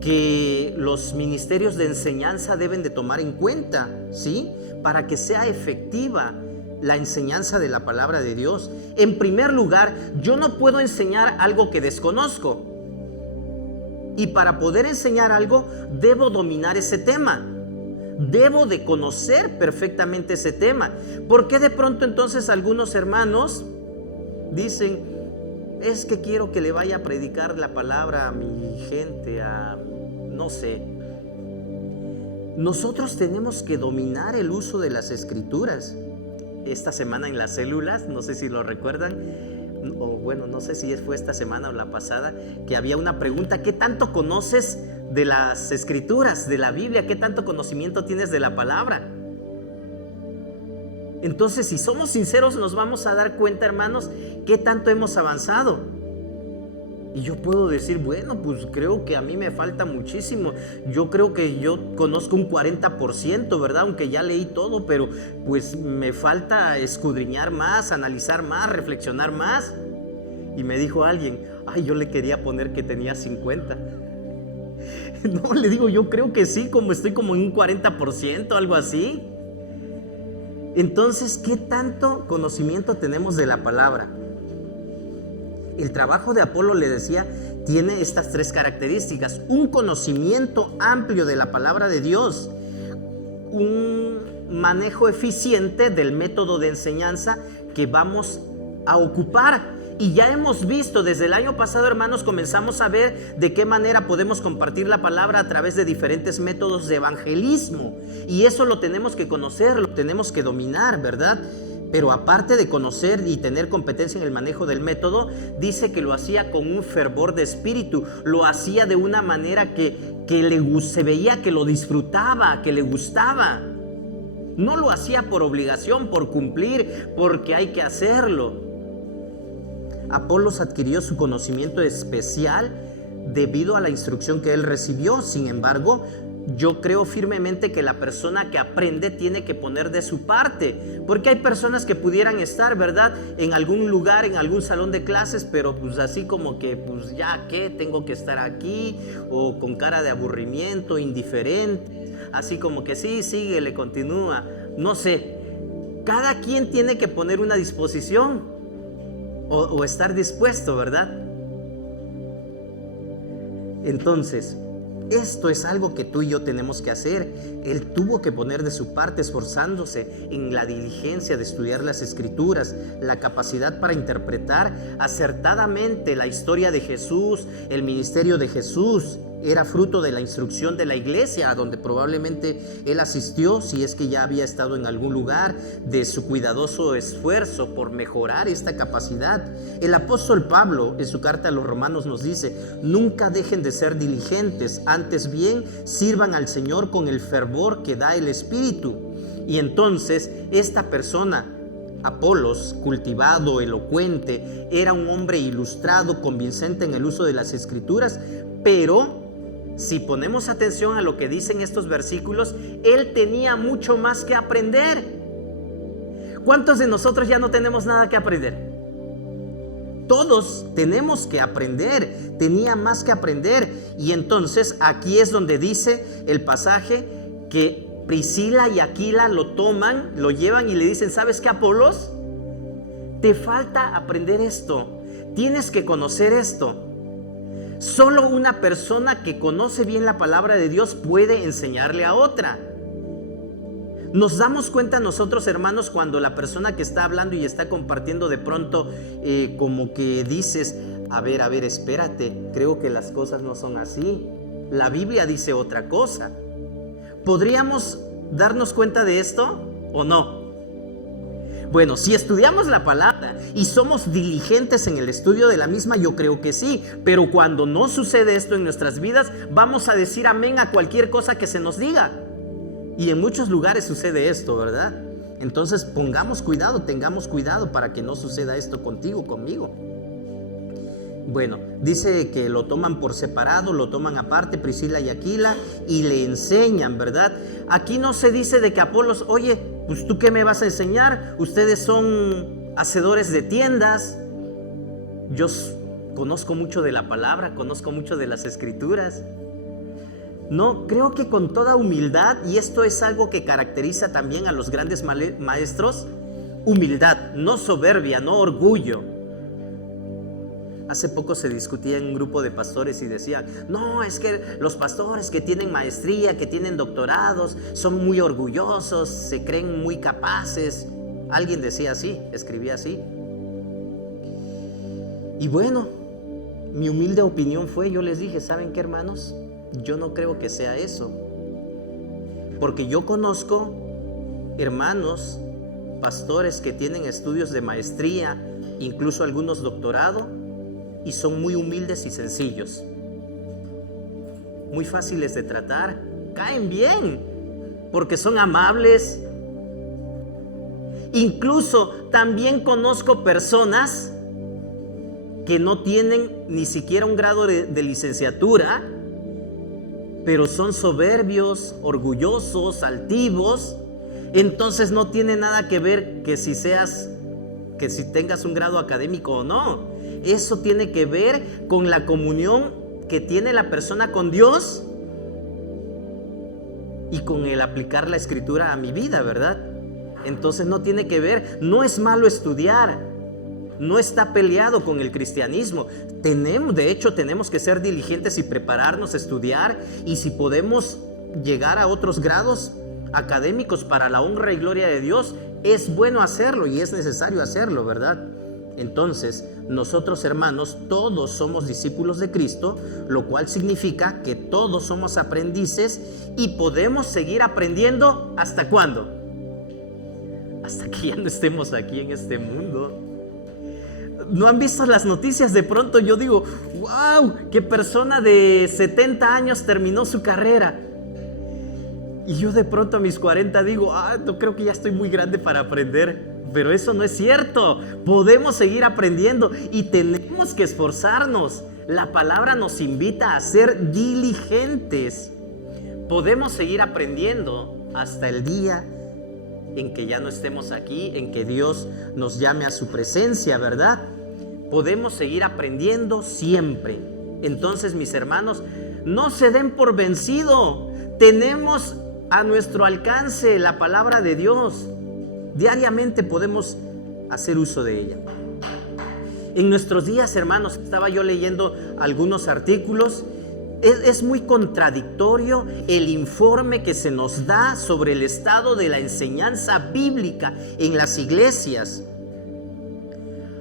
que los ministerios de enseñanza deben de tomar en cuenta, ¿sí? Para que sea efectiva la enseñanza de la palabra de Dios. En primer lugar, yo no puedo enseñar algo que desconozco. Y para poder enseñar algo, debo dominar ese tema. Debo de conocer perfectamente ese tema. ¿Por qué de pronto entonces algunos hermanos dicen: es que quiero que le vaya a predicar la palabra a mi gente, no sé? Nosotros tenemos que dominar el uso de las escrituras. Esta semana en las células, no sé si lo recuerdan, o bueno, no sé si fue esta semana o la pasada, que había una pregunta: ¿qué tanto conoces de las escrituras, de la Biblia? ¿Qué tanto conocimiento tienes de la palabra? Entonces, si somos sinceros, nos vamos a dar cuenta, hermanos, qué tanto hemos avanzado. Y yo puedo decir: bueno, pues creo que a mí me falta muchísimo. Yo creo que yo conozco un 40%, ¿verdad? Aunque ya leí todo, pero pues me falta escudriñar más, analizar más, reflexionar más. Y me dijo alguien: ay, yo le quería poner que tenía 50. No, le digo, yo creo que sí, como estoy como en un 40%, algo así. Entonces, ¿qué tanto conocimiento tenemos de la palabra? El trabajo de Apolo, le decía, tiene estas tres características: un conocimiento amplio de la palabra de Dios, un manejo eficiente del método de enseñanza que vamos a ocupar. Y ya hemos visto desde el año pasado, hermanos, comenzamos a ver de qué manera podemos compartir la palabra a través de diferentes métodos de evangelismo. Y eso lo tenemos que conocer, lo tenemos que dominar, ¿verdad? Pero aparte de conocer y tener competencia en el manejo del método, dice que lo hacía con un fervor de espíritu, lo hacía de una manera que se veía que lo disfrutaba, que le gustaba. No lo hacía por obligación, por cumplir, porque hay que hacerlo. Apolos adquirió su conocimiento especial debido a la instrucción que él recibió. Sin embargo, yo creo firmemente que la persona que aprende tiene que poner de su parte, porque hay personas que pudieran estar, ¿verdad?, en algún lugar, en algún salón de clases, pero pues así como que, pues ya que tengo que estar aquí, o con cara de aburrimiento, indiferente, así como que sí, síguele, continúa, no sé. Cada quien tiene que poner una disposición o estar dispuesto, ¿verdad? Entonces, esto es algo que tú y yo tenemos que hacer. Él tuvo que poner de su parte, esforzándose en la diligencia de estudiar las Escrituras, la capacidad para interpretar acertadamente la historia de Jesús, el ministerio de Jesús. Era fruto de la instrucción de la iglesia a donde probablemente él asistió, si es que ya había estado en algún lugar, de su cuidadoso esfuerzo por mejorar esta capacidad. El apóstol Pablo en su carta a los Romanos nos dice: nunca dejen de ser diligentes, antes bien sirvan al Señor con el fervor que da el Espíritu. Y entonces esta persona, Apolos, cultivado, elocuente, era un hombre ilustrado, convincente en el uso de las Escrituras, pero si ponemos atención a lo que dicen estos versículos, él tenía mucho más que aprender. ¿Cuántos de nosotros ya no tenemos nada que aprender? Todos tenemos que aprender, tenía más que aprender. Y entonces aquí es donde dice el pasaje que Priscila y Aquila lo toman, lo llevan y le dicen: ¿sabes qué, Apolos? Te falta aprender esto, tienes que conocer esto. Solo una persona que conoce bien la palabra de Dios puede enseñarle a otra. Nos damos cuenta nosotros, hermanos, cuando la persona que está hablando y está compartiendo de pronto como que dices: a ver, espérate, creo que las cosas no son así. La Biblia dice otra cosa. ¿Podríamos darnos cuenta de esto o no? Bueno, si estudiamos la palabra y somos diligentes en el estudio de la misma, yo creo que sí. Pero cuando no sucede esto en nuestras vidas, vamos a decir amén a cualquier cosa que se nos diga. Y en muchos lugares sucede esto, ¿verdad? Entonces pongamos cuidado, tengamos cuidado para que no suceda esto contigo, conmigo. Bueno, dice que lo toman por separado, lo toman aparte, Priscila y Aquila, y le enseñan, ¿verdad? Aquí no se dice de que Apolos: oye, pues tú qué me vas a enseñar, ustedes son hacedores de tiendas. Yo conozco mucho de la palabra, conozco mucho de las Escrituras. No, creo que con toda humildad, y esto es algo que caracteriza también a los grandes maestros: humildad, no soberbia, no orgullo. Hace poco se discutía en un grupo de pastores y decían: no, es que los pastores que tienen maestría, que tienen doctorados, son muy orgullosos, se creen muy capaces. Alguien decía así, escribía así. Y bueno, mi humilde opinión fue, yo les dije: ¿saben qué, hermanos? Yo no creo que sea eso. Porque yo conozco hermanos, pastores que tienen estudios de maestría, incluso algunos doctorados, y son muy humildes y sencillos, muy fáciles de tratar, caen bien, porque son amables. Incluso también conozco personas que no tienen ni siquiera un grado de licenciatura, pero son soberbios, orgullosos, altivos. Entonces no tiene nada que ver que si tengas un grado académico o no. Eso tiene que ver con la comunión que tiene la persona con Dios y con el aplicar la Escritura a mi vida, ¿verdad? Entonces no tiene que ver, no es malo estudiar, no está peleado con el cristianismo. De hecho, tenemos que ser diligentes y prepararnos a estudiar, y si podemos llegar a otros grados académicos para la honra y gloria de Dios, es bueno hacerlo y es necesario hacerlo, ¿verdad? Entonces, nosotros, hermanos, todos somos discípulos de Cristo, lo cual significa que todos somos aprendices y podemos seguir aprendiendo. ¿Hasta cuándo? Hasta que ya no estemos aquí en este mundo. ¿No han visto las noticias? De pronto yo digo, wow, qué persona de 70 años terminó su carrera. Y yo de pronto a mis 40 digo, no, creo que ya estoy muy grande para aprender. Pero eso no es cierto. Podemos seguir aprendiendo y tenemos que esforzarnos. La palabra nos invita a ser diligentes. Podemos seguir aprendiendo hasta el día en que ya no estemos aquí, en que Dios nos llame a su presencia, ¿verdad? Podemos seguir aprendiendo siempre. Entonces, mis hermanos, no se den por vencido. Tenemos a nuestro alcance la palabra de Dios. Diariamente podemos hacer uso de ella. En nuestros días, hermanos, estaba yo leyendo algunos artículos. Es muy contradictorio el informe que se nos da sobre el estado de la enseñanza bíblica en las iglesias.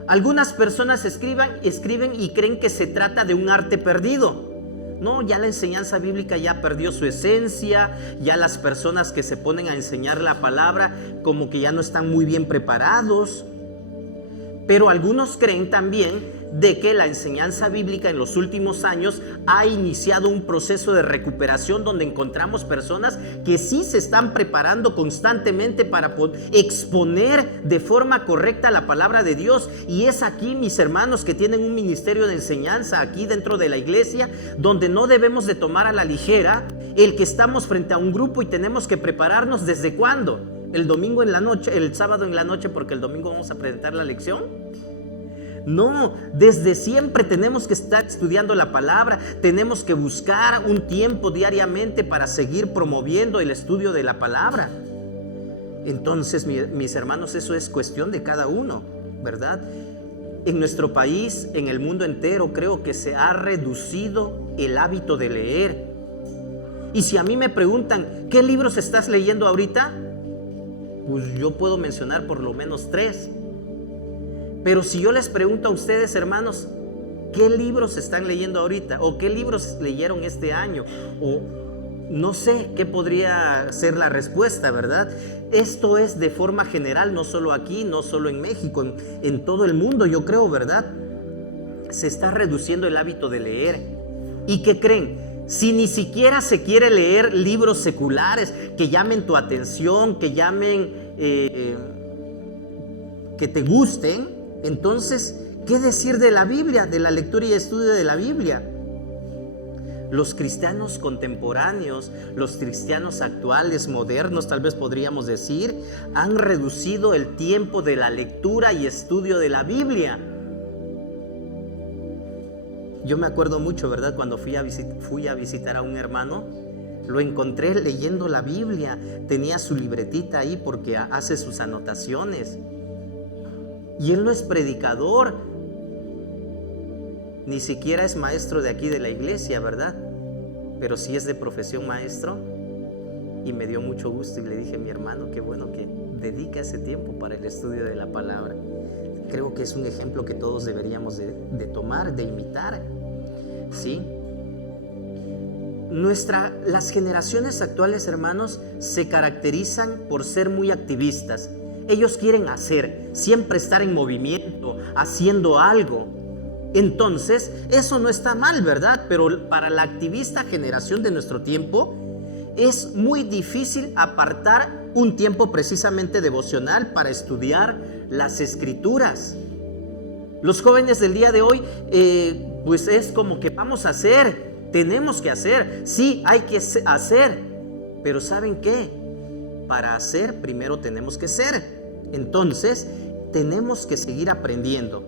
Algunas personas escriben y creen que se trata de un arte perdido. No, ya la enseñanza bíblica ya perdió su esencia, ya las personas que se ponen a enseñar la palabra como que ya no están muy bien preparados. Pero algunos creen también de que la enseñanza bíblica en los últimos años ha iniciado un proceso de recuperación donde encontramos personas que sí se están preparando constantemente para exponer de forma correcta la palabra de Dios. Y es aquí, mis hermanos, que tienen un ministerio de enseñanza aquí dentro de la iglesia, donde no debemos de tomar a la ligera el que estamos frente a un grupo y tenemos que prepararnos. ¿Desde cuándo? ¿El domingo en la noche, el sábado en la noche, porque el domingo vamos a presentar la lección? No, desde siempre tenemos que estar estudiando la palabra, tenemos que buscar un tiempo diariamente para seguir promoviendo el estudio de la palabra. Entonces, mis hermanos, eso es cuestión de cada uno, ¿verdad? En nuestro país, en el mundo entero, creo que se ha reducido el hábito de leer. Y si a mí me preguntan, ¿qué libros estás leyendo ahorita? Pues yo puedo mencionar por lo menos 3. Pero si yo les pregunto a ustedes, hermanos, ¿qué libros están leyendo ahorita? ¿O qué libros leyeron este año? O no sé qué podría ser la respuesta, ¿verdad? Esto es de forma general, no solo aquí, no solo en México, en todo el mundo, yo creo, ¿verdad? Se está reduciendo el hábito de leer. ¿Y qué creen? Si ni siquiera se quiere leer libros seculares que llamen tu atención, que llamen, que te gusten, entonces, ¿qué decir de la Biblia, de la lectura y estudio de la Biblia? Los cristianos contemporáneos, los cristianos actuales, modernos, tal vez podríamos decir, han reducido el tiempo de la lectura y estudio de la Biblia. Yo me acuerdo mucho, ¿verdad? Cuando fui a visitar a un hermano, lo encontré leyendo la Biblia. Tenía su libretita ahí porque hace sus anotaciones. Y él no es predicador, ni siquiera es maestro de aquí de la iglesia, ¿verdad? Pero sí es de profesión maestro. Y me dio mucho gusto y le dije, mi hermano, qué bueno que dedica ese tiempo para el estudio de la palabra. Creo que es un ejemplo que todos deberíamos de tomar, de imitar, ¿sí? Las generaciones actuales, hermanos, se caracterizan por ser muy activistas. Ellos quieren hacer, siempre estar en movimiento, haciendo algo. Entonces, eso no está mal, ¿verdad? Pero para la activista generación de nuestro tiempo, es muy difícil apartar un tiempo precisamente devocional para estudiar las Escrituras. Los jóvenes del día de hoy, pues es como que vamos a hacer, tenemos que hacer, sí, hay que hacer, pero ¿saben qué? Para hacer, primero tenemos que ser. Entonces, tenemos que seguir aprendiendo.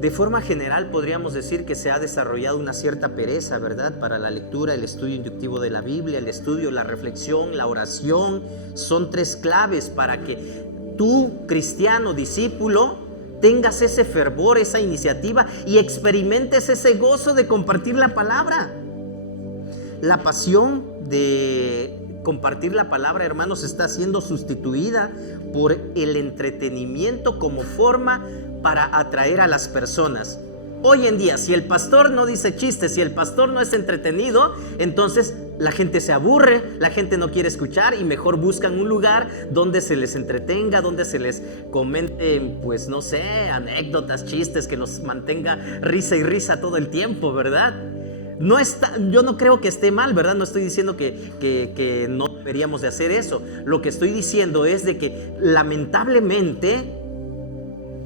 De forma general, podríamos decir que se ha desarrollado una cierta pereza, ¿verdad? Para la lectura, el estudio inductivo de la Biblia, el estudio, la reflexión, la oración. Son 3 claves para que tú, cristiano, discípulo, tengas ese fervor, esa iniciativa y experimentes ese gozo de compartir la palabra. La pasión de compartir la palabra, hermanos, está siendo sustituida por el entretenimiento como forma para atraer a las personas. Hoy en día, si el pastor no dice chistes, si el pastor no es entretenido, entonces la gente se aburre, la gente no quiere escuchar y mejor buscan un lugar donde se les entretenga, donde se les comente, pues no sé, anécdotas, chistes, que nos mantenga risa y risa todo el tiempo, ¿verdad? No está, yo no creo que esté mal, ¿verdad? No estoy diciendo que no deberíamos de hacer eso. Lo que estoy diciendo es de que lamentablemente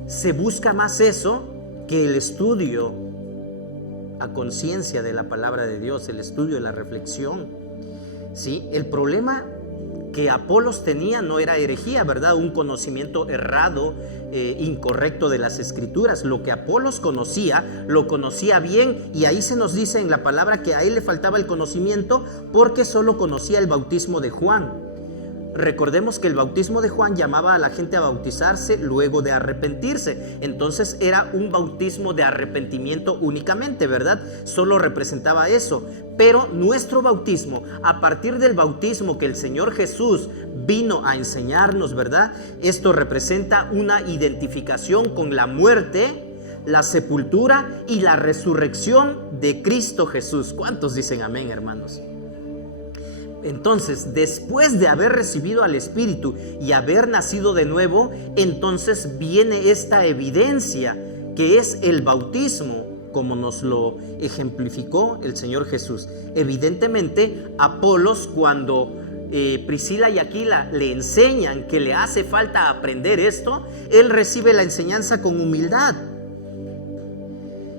se busca más eso que el estudio a conciencia de la palabra de Dios, el estudio de la reflexión. ¿Sí? El problema que Apolos tenía no era herejía, ¿verdad? Un conocimiento errado, incorrecto de las escrituras. Lo que Apolos conocía, lo conocía bien, y ahí se nos dice en la palabra que a él le faltaba el conocimiento porque solo conocía el bautismo de Juan. Recordemos que el bautismo de Juan llamaba a la gente a bautizarse luego de arrepentirse. Entonces era un bautismo de arrepentimiento únicamente, ¿verdad? Solo representaba eso. Pero nuestro bautismo, a partir del bautismo que el Señor Jesús vino a enseñarnos, ¿verdad? Esto representa una identificación con la muerte, la sepultura y la resurrección de Cristo Jesús. ¿Cuántos dicen amén, hermanos? Entonces, después de haber recibido al Espíritu y haber nacido de nuevo, entonces viene esta evidencia que es el bautismo, como nos lo ejemplificó el Señor Jesús. Evidentemente, Apolos, cuando Priscila y Aquila le enseñan que le hace falta aprender esto, él recibe la enseñanza con humildad.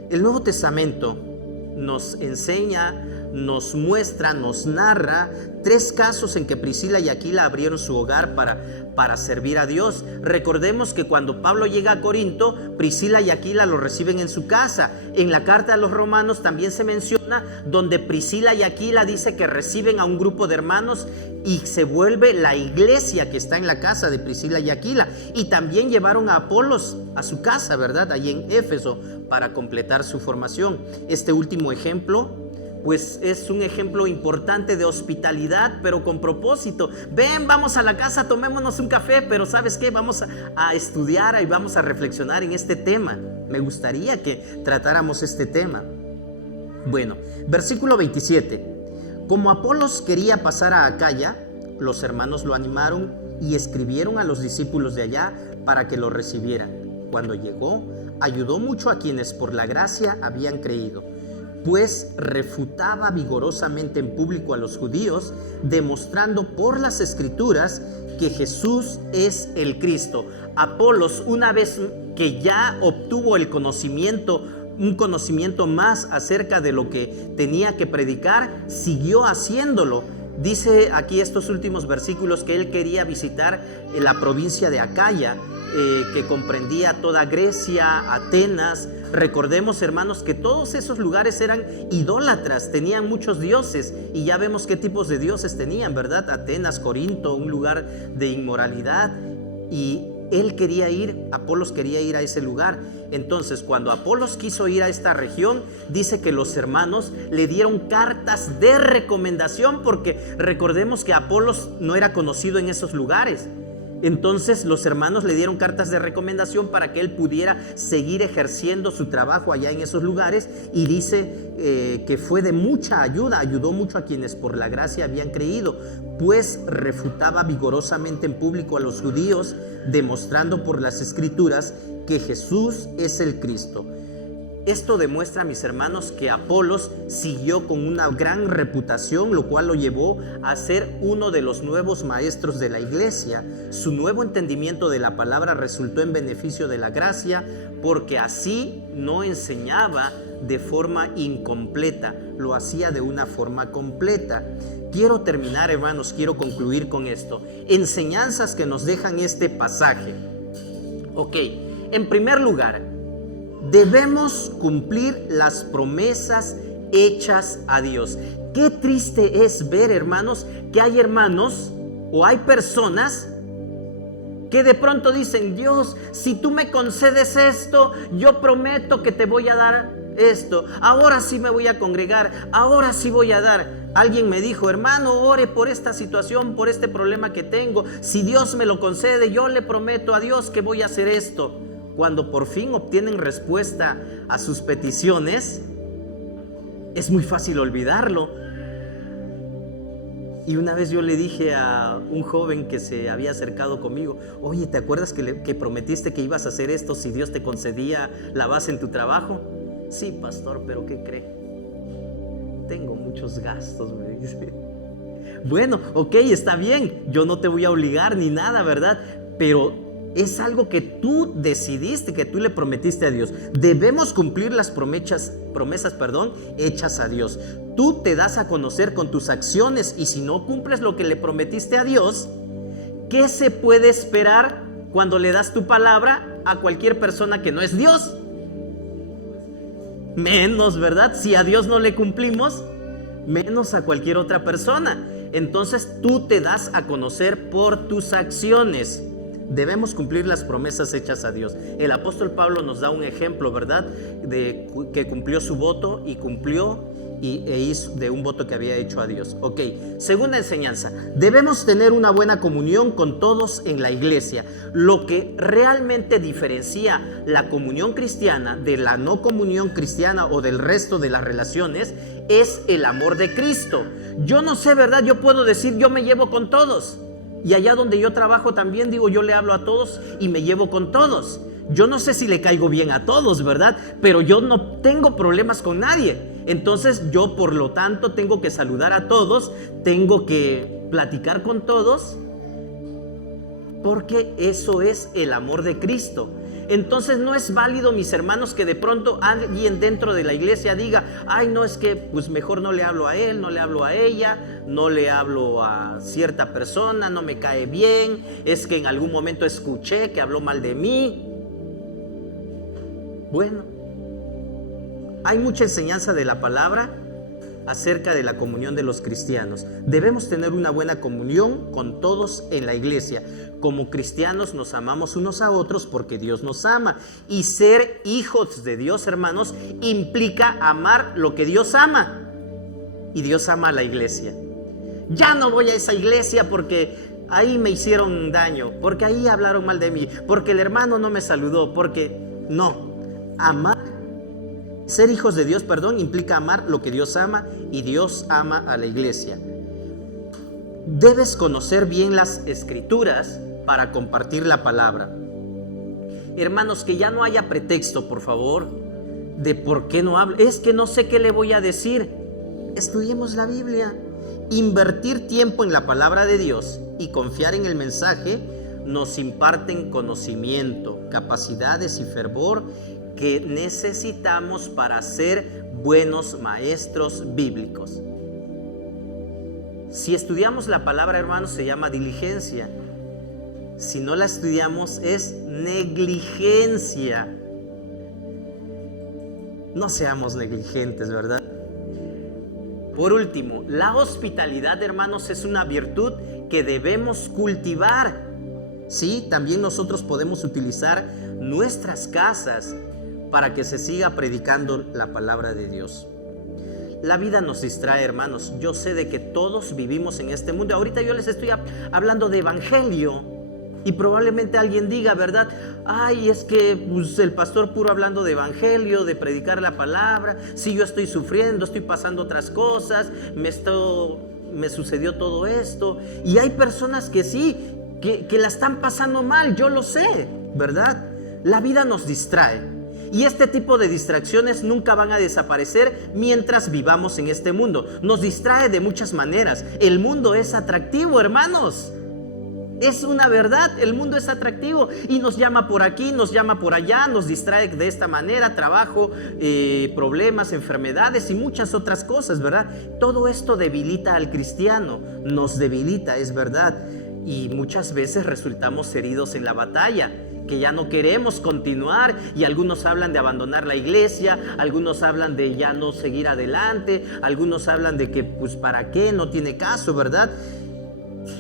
El Nuevo Testamento nos enseña, nos muestra, nos narra 3 casos en que Priscila y Aquila abrieron su hogar para servir a Dios. Recordemos que cuando Pablo llega a Corinto, Priscila y Aquila lo reciben en su casa. En la carta a los romanos también se menciona donde Priscila y Aquila dice que reciben a un grupo de hermanos y se vuelve la iglesia que está en la casa de Priscila y Aquila. Y también llevaron a Apolos a su casa, ¿verdad? Allí en Éfeso para completar su formación. Este último ejemplo pues es un ejemplo importante de hospitalidad, pero con propósito. Ven, vamos a la casa, tomémonos un café, pero ¿sabes qué? Vamos a estudiar y vamos a reflexionar en este tema. Me gustaría que tratáramos este tema. Bueno, versículo 27. Como Apolos quería pasar a Acaya, los hermanos lo animaron y escribieron a los discípulos de allá para que lo recibieran. Cuando llegó, ayudó mucho a quienes por la gracia habían creído, pues refutaba vigorosamente en público a los judíos, demostrando por las escrituras que Jesús es el Cristo. Apolos, una vez que ya obtuvo el conocimiento, un conocimiento más acerca de lo que tenía que predicar, siguió haciéndolo. Dice aquí estos últimos versículos que él quería visitar la provincia de Acaya, que comprendía toda Grecia, Atenas. Recordemos, hermanos, que todos esos lugares eran idólatras, tenían muchos dioses, y ya vemos qué tipos de dioses tenían, ¿verdad? Atenas, Corinto, un lugar de inmoralidad, y él quería ir, Apolos quería ir a ese lugar. Entonces, cuando Apolos quiso ir a esta región, dice que los hermanos le dieron cartas de recomendación, porque recordemos que Apolos no era conocido en esos lugares. Entonces los hermanos le dieron cartas de recomendación para que él pudiera seguir ejerciendo su trabajo allá en esos lugares, y dice que fue de mucha ayuda, ayudó mucho a quienes por la gracia habían creído, pues refutaba vigorosamente en público a los judíos, demostrando por las escrituras que Jesús es el Cristo. Esto demuestra, mis hermanos, que Apolos siguió con una gran reputación, lo cual lo llevó a ser uno de los nuevos maestros de la iglesia. Su nuevo entendimiento de la palabra resultó en beneficio de la gracia, porque así no enseñaba de forma incompleta, lo hacía de una forma completa. Quiero terminar, hermanos, quiero concluir con esto. Enseñanzas que nos dejan este pasaje. Ok, en primer lugar, debemos cumplir las promesas hechas a Dios. Qué triste es ver, hermanos, que hay hermanos o hay personas que de pronto dicen: Dios, si tú me concedes esto, yo prometo que te voy a dar esto, ahora sí me voy a congregar, ahora sí voy a dar. Alguien me dijo: hermano, ore por esta situación, por este problema que tengo, si Dios me lo concede, yo le prometo a Dios que voy a hacer esto. Cuando por fin obtienen respuesta a sus peticiones, es muy fácil olvidarlo. Y una vez yo le dije a un joven que se había acercado conmigo: oye, ¿te acuerdas que prometiste que ibas a hacer esto si Dios te concedía la base en tu trabajo? Sí, pastor, pero ¿qué cree? Tengo muchos gastos, me dice. Bueno, ok, está bien, yo no te voy a obligar ni nada, ¿verdad? Pero es algo que tú decidiste, que tú le prometiste a Dios. Debemos cumplir las promesas, hechas a Dios. Tú te das a conocer con tus acciones, y si no cumples lo que le prometiste a Dios, ¿qué se puede esperar cuando le das tu palabra a cualquier persona que no es Dios? Menos, ¿verdad? Si a Dios no le cumplimos, menos a cualquier otra persona. Entonces tú te das a conocer por tus acciones. Debemos cumplir las promesas hechas a Dios. El apóstol Pablo nos da un ejemplo, ¿verdad? De que cumplió su voto y cumplió e hizo de un voto que había hecho a Dios. Ok, segunda enseñanza: debemos tener una buena comunión con todos en la iglesia. Lo que realmente diferencia la comunión cristiana de la no comunión cristiana o del resto de las relaciones es el amor de Cristo. Yo no sé, ¿verdad? Yo puedo decir: yo me llevo con todos. Y allá donde yo trabajo también digo: yo le hablo a todos y me llevo con todos. Yo no sé si le caigo bien a todos, ¿verdad? Pero yo no tengo problemas con nadie. Entonces yo, por lo tanto, tengo que saludar a todos, tengo que platicar con todos, porque eso es el amor de Cristo. Entonces no es válido, mis hermanos, que de pronto alguien dentro de la iglesia diga: ay, no, es que pues mejor no le hablo a él, no le hablo a ella, no le hablo a cierta persona, no me cae bien, es que en algún momento escuché que habló mal de mí. Bueno, hay mucha enseñanza de la palabra acerca de la comunión de los cristianos. Debemos tener una buena comunión con todos en la iglesia. Como cristianos nos amamos unos a otros porque Dios nos ama. Y ser hijos de Dios, hermanos, implica amar lo que Dios ama. Y Dios ama a la iglesia. Ya no voy a esa iglesia porque ahí me hicieron daño, porque ahí hablaron mal de mí, porque el hermano no me saludó, porque no. Amar, ser hijos de Dios, implica amar lo que Dios ama, y Dios ama a la iglesia. Debes conocer bien las escrituras para compartir la palabra. Hermanos, que ya no haya pretexto, por favor, de por qué no hablo. Es que no sé qué le voy a decir. Estudiemos la Biblia. Invertir tiempo en la palabra de Dios y confiar en el mensaje nos imparten conocimiento, capacidades y fervor que necesitamos para ser buenos maestros bíblicos. Si estudiamos la palabra, hermanos, se llama diligencia. Si no la estudiamos, es negligencia. No seamos negligentes, ¿verdad? Por último, la hospitalidad, hermanos, es una virtud que debemos cultivar. Sí, también nosotros podemos utilizar nuestras casas para que se siga predicando la palabra de Dios. La vida nos distrae, hermanos. Yo sé de que todos vivimos en este mundo. Ahorita yo les estoy hablando de evangelio, y probablemente alguien diga, ¿verdad? Ay, es que pues, el pastor puro hablando de evangelio, de predicar la palabra. Si yo estoy sufriendo, estoy pasando otras cosas, me sucedió todo esto. Y hay personas que sí, que la están pasando mal, yo lo sé, ¿verdad? La vida nos distrae. Y este tipo de distracciones nunca van a desaparecer mientras vivamos en este mundo. Nos distrae de muchas maneras. El mundo es atractivo, hermanos. Es una verdad, el mundo es atractivo y nos llama por aquí, nos llama por allá, nos distrae de esta manera, trabajo, problemas, enfermedades y muchas otras cosas, ¿verdad? Todo esto debilita al cristiano, nos debilita, es verdad. Y muchas veces resultamos heridos en la batalla, que ya no queremos continuar, y algunos hablan de abandonar la iglesia, algunos hablan de ya no seguir adelante, algunos hablan de que pues para qué, no tiene caso, ¿verdad?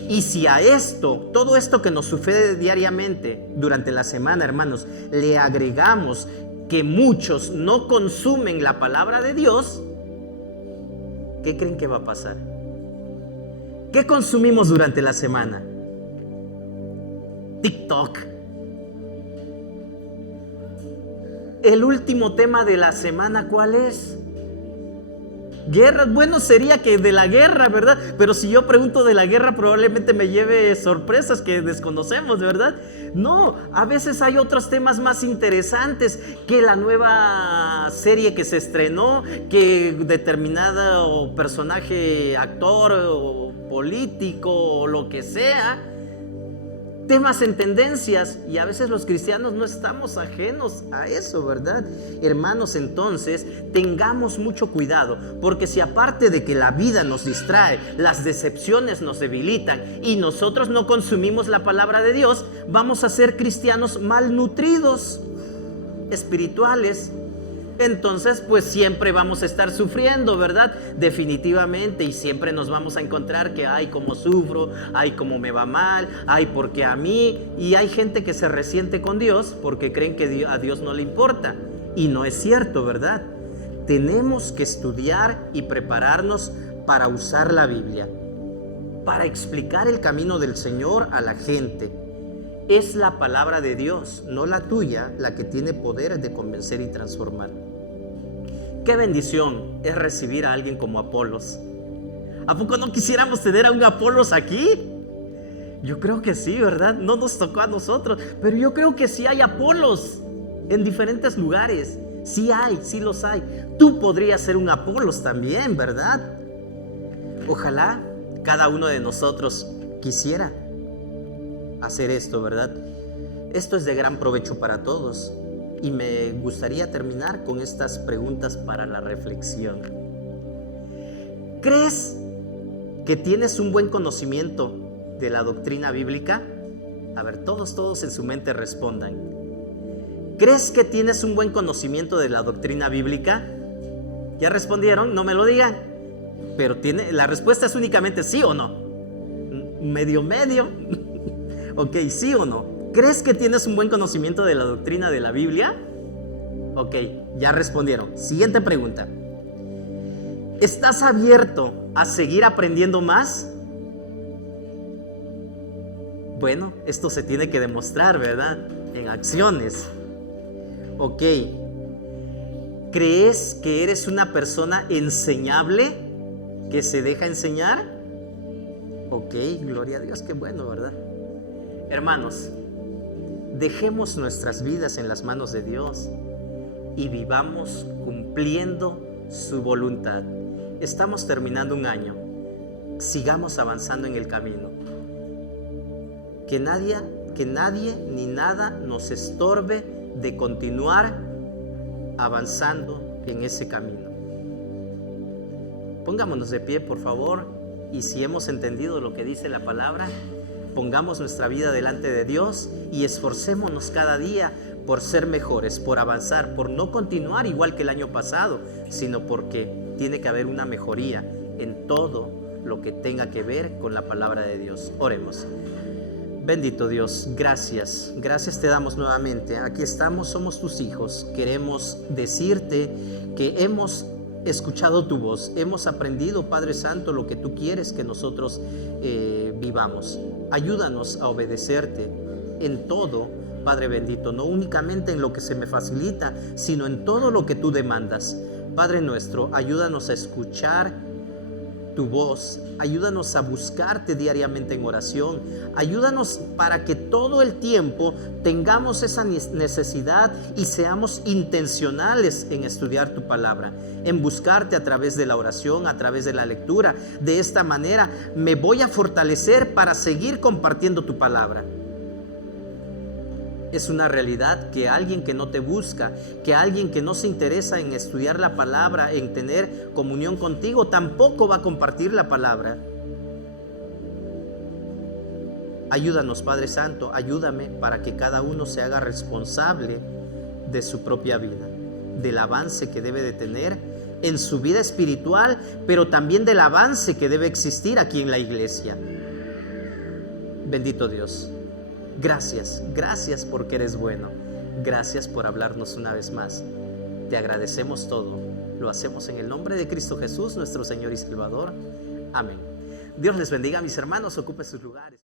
Y si a esto, todo esto que nos sucede diariamente durante la semana, hermanos, le agregamos que muchos no consumen la palabra de Dios, ¿qué creen que va a pasar? ¿Qué consumimos durante la semana? TikTok. El último tema de la semana, ¿cuál es? Guerras. Bueno, sería que de la guerra, ¿verdad? Pero si yo pregunto de la guerra, probablemente me lleve sorpresas que desconocemos, ¿verdad? No, a veces hay otros temas más interesantes, que la nueva serie que se estrenó, que determinado personaje, actor o político o lo que sea, temas en tendencias, y a veces los cristianos no estamos ajenos a eso, ¿verdad? Hermanos, entonces tengamos mucho cuidado, porque si aparte de que la vida nos distrae, las decepciones nos debilitan y nosotros no consumimos la palabra de Dios, vamos a ser cristianos malnutridos, espirituales. Entonces pues siempre vamos a estar sufriendo, ¿verdad? Definitivamente, y siempre nos vamos a encontrar que ay, cómo sufro, ay, cómo me va mal, ay, porque a mí. Y hay gente que se resiente con Dios porque creen que a Dios no le importa, y no es cierto, ¿verdad? Tenemos que estudiar y prepararnos para usar la Biblia, para explicar el camino del Señor a la gente. Es la palabra de Dios, no la tuya, la que tiene poder de convencer y transformar. Qué bendición es recibir a alguien como Apolos. ¿A poco no quisiéramos tener a un Apolos aquí? Yo creo que sí, ¿verdad? No nos tocó a nosotros, pero yo creo que sí hay Apolos en diferentes lugares. Sí hay, sí los hay. Tú podrías ser un Apolos también, ¿verdad? Ojalá cada uno de nosotros quisiera hacer esto, ¿verdad? Esto es de gran provecho para todos, y me gustaría terminar con estas preguntas para la reflexión. ¿Crees que tienes un buen conocimiento de la doctrina bíblica? A ver, todos en su mente respondan. ¿Crees que tienes un buen conocimiento de la doctrina bíblica? ¿Ya respondieron? No me lo digan. Pero la respuesta es únicamente sí o no. Medio. Ok, ¿sí o no? ¿Crees que tienes un buen conocimiento de la doctrina de la Biblia? Ok, ya respondieron. Siguiente pregunta. ¿Estás abierto a seguir aprendiendo más? Bueno, esto se tiene que demostrar, ¿verdad? En acciones. Ok. ¿Crees que eres una persona enseñable, que se deja enseñar? Ok, gloria a Dios, qué bueno, ¿verdad? Hermanos, dejemos nuestras vidas en las manos de Dios y vivamos cumpliendo su voluntad. Estamos terminando un año. Sigamos avanzando en el camino. Que nadie ni nada nos estorbe de continuar avanzando en ese camino. Pongámonos de pie, por favor, y si hemos entendido lo que dice la palabra, pongamos nuestra vida delante de Dios y esforcémonos cada día por ser mejores, por avanzar, por no continuar igual que el año pasado, sino porque tiene que haber una mejoría en todo lo que tenga que ver con la palabra de Dios. Oremos. Bendito Dios, gracias te damos nuevamente. Aquí estamos, somos tus hijos. Queremos decirte que hemos escuchado tu voz, hemos aprendido, Padre Santo, lo que tú quieres que nosotros vivamos. Ayúdanos a obedecerte en todo, Padre bendito, no únicamente en lo que se me facilita, sino en todo lo que tú demandas. Padre nuestro, ayúdanos a escuchar tu voz, ayúdanos a buscarte diariamente en oración, ayúdanos para que todo el tiempo tengamos esa necesidad y seamos intencionales en estudiar tu palabra, en buscarte a través de la oración, a través de la lectura. De esta manera me voy a fortalecer para seguir compartiendo tu palabra. Es una realidad que alguien que no te busca, que alguien que no se interesa en estudiar la palabra, en tener comunión contigo, tampoco va a compartir la palabra. Ayúdanos, Padre Santo, ayúdame para que cada uno se haga responsable de su propia vida, del avance que debe de tener en su vida espiritual, pero también del avance que debe existir aquí en la iglesia. Bendito Dios, gracias, gracias porque eres bueno. Gracias por hablarnos una vez más. Te agradecemos todo. Lo hacemos en el nombre de Cristo Jesús, nuestro Señor y Salvador. Amén. Dios les bendiga, mis hermanos. Ocupen sus lugares.